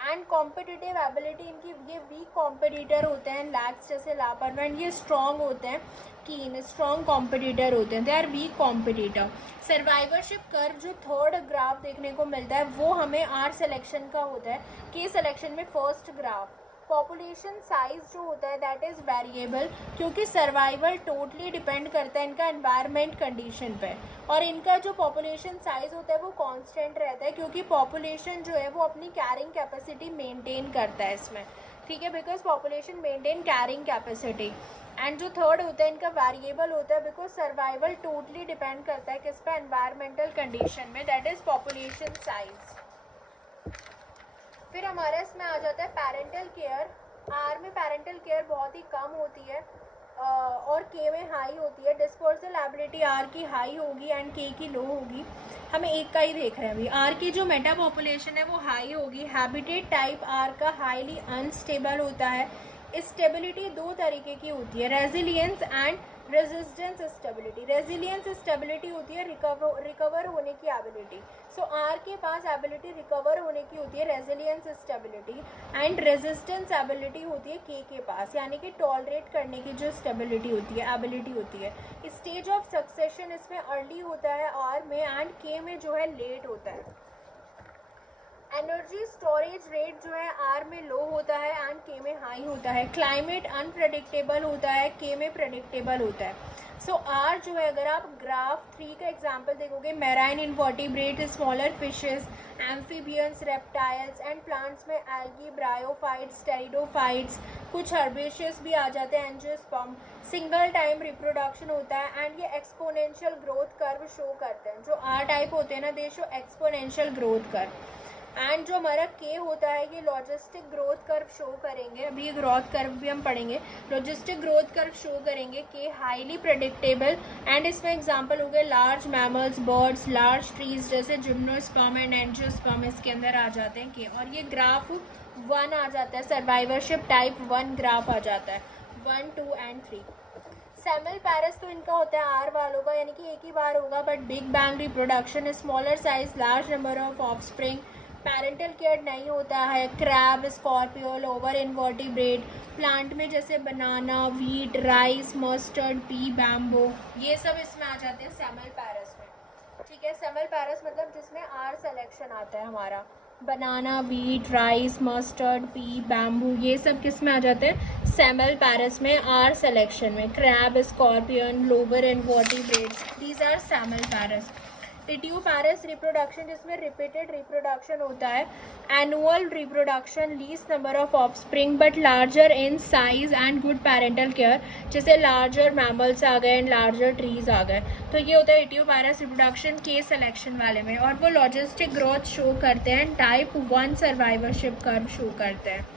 एंड कॉम्पिटिटिव एबिलिटी इनकी, ये वीक कॉम्पिटिटर होते हैं, लैक्स जैसे लापरवाह, एंड ये स्ट्रॉन्ग होते हैं, कीन स्ट्रॉन्ग कॉम्पिटिटर होते हैं, they are weak competitor. Survivorship curve जो थर्ड ग्राफ देखने को मिलता है वो हमें आर सिलेक्शन का होता है, के सिलेक्शन में फर्स्ट ग्राफ। पॉपुलेशन साइज जो होता है दैट इज़ वेरिएबल, क्योंकि सर्वाइवल टोटली डिपेंड करता है इनका एनवायरनमेंट कंडीशन पे, और इनका जो पॉपुलेशन साइज होता है वो कांस्टेंट रहता है, क्योंकि पॉपुलेशन जो है वो अपनी कैरिंग कैपेसिटी मेंटेन करता है इसमें, ठीक है, because population maintain carrying capacity. And जो थर्ड होता है इनका वेरिएबल होता है, बिकॉज सर्वाइवल टोटली डिपेंड करता है किस पे, एनवायरमेंटल कंडीशन में, दैट इज़ पॉपुलेशन साइज। फिर हमारा इसमें आ जाता है पेरेंटल केयर। आर में पेरेंटल केयर बहुत ही कम होती है और के में हाई होती है। डिस्पोजल एबिलिटी आर की हाई होगी एंड के की लो होगी। हमें एक का ही देख रहे हैं अभी। आर की जो मेटा पॉपुलेशन है वो हाई होगी। हैबिटेट टाइप आर का हाईली अनस्टेबल होता है, स्टेबिलिटी दो तरीके की होती है, resilience and resistance stability. Resilience stability होती है रिकवर होने की एबिलिटी। सो आर के पास एबिलिटी रिकवर होने की होती है, resilience stability. And resistance ability होती है के पास, यानी कि टॉलरेट करने की जो स्टेबिलिटी होती है, एबिलिटी होती है। स्टेज ऑफ सक्सेशन इसमें अर्ली होता है आर में, एंड के में जो है लेट होता है। एनर्जी स्टोरेज रेट जो है आर में लो होता है एंड के में हाई होता है। क्लाइमेट अनप्रेडिक्टेबल होता है, के में प्रेडिक्टेबल होता है। सो आर जो है, अगर आप ग्राफ 3 का एग्जांपल देखोगे, marine invertebrate, smaller fishes, amphibians, reptiles and plants में एल्गी, ब्रायोफाइट्स, टेरिडोफाइट्स, कुछ हर्बेशियस भी आ जाते हैं, एंजियोस्पर्म। सिंगल टाइम रिप्रोडक्शन होता है एंड ये एक्सपोनेंशियल ग्रोथ कर्व शो करते हैं। जो आर टाइप होते हैं ना, दे show exponential growth curve. And जो हमारा के होता है, ये लॉजिस्टिक ग्रोथ कर्व शो करेंगे। अभी ये ग्रोथ कर्व भी हम पढ़ेंगे, लॉजिस्टिक ग्रोथ कर्व शो करेंगे। के हाईली प्रेडिक्टेबल, एंड इसमें एग्जांपल हो गए large mammals, birds, large trees जैसे जिम्नोस्पर्म एंड एंजियोस्पर्म इसके अंदर आ जाते हैं के। और ये ग्राफ 1 आ जाता है, सर्वाइवरशिप टाइप 1 ग्राफ आ जाता है, 1, 2 एंड 3। सेमल पैरस तो इनका होता है आर वालों का, यानी कि एक ही बार होगा, but big bang reproduction, smaller size, large number of offspring, parental care नहीं होता है। Crab, scorpio, lower invertebrate, plant में जैसे banana, wheat, rice, mustard, pea, bamboo, ये सब इसमें आ जाते हैं सेमल पैरस में। ठीक है, सेमल पैरस मतलब जिसमें आर सिलेक्शन आता है हमारा, banana, wheat, rice, mustard, pea, bamboo, ये सब किस में आ जाते हैं, सेमल पैरस में, आर सिलेक्शन में। Crab, scorpion, lower invertebrate, these are semelparous. Iteroparous reproduction, जिसमें रिपीटेड रिप्रोडक्शन होता है, annual reproduction, least number of offspring but larger in size and good parental care, जैसे लार्जर मैमल्स आ गए एंड लार्जर ट्रीज आ गए। तो ये होता है इटियोपैरस रिप्रोडक्शन के सिलेक्शन वाले में। और वो लॉजिस्टिक ग्रोथ शो करते हैं, टाइप 1 सर्वाइवरशिप कर्व शो करते हैं।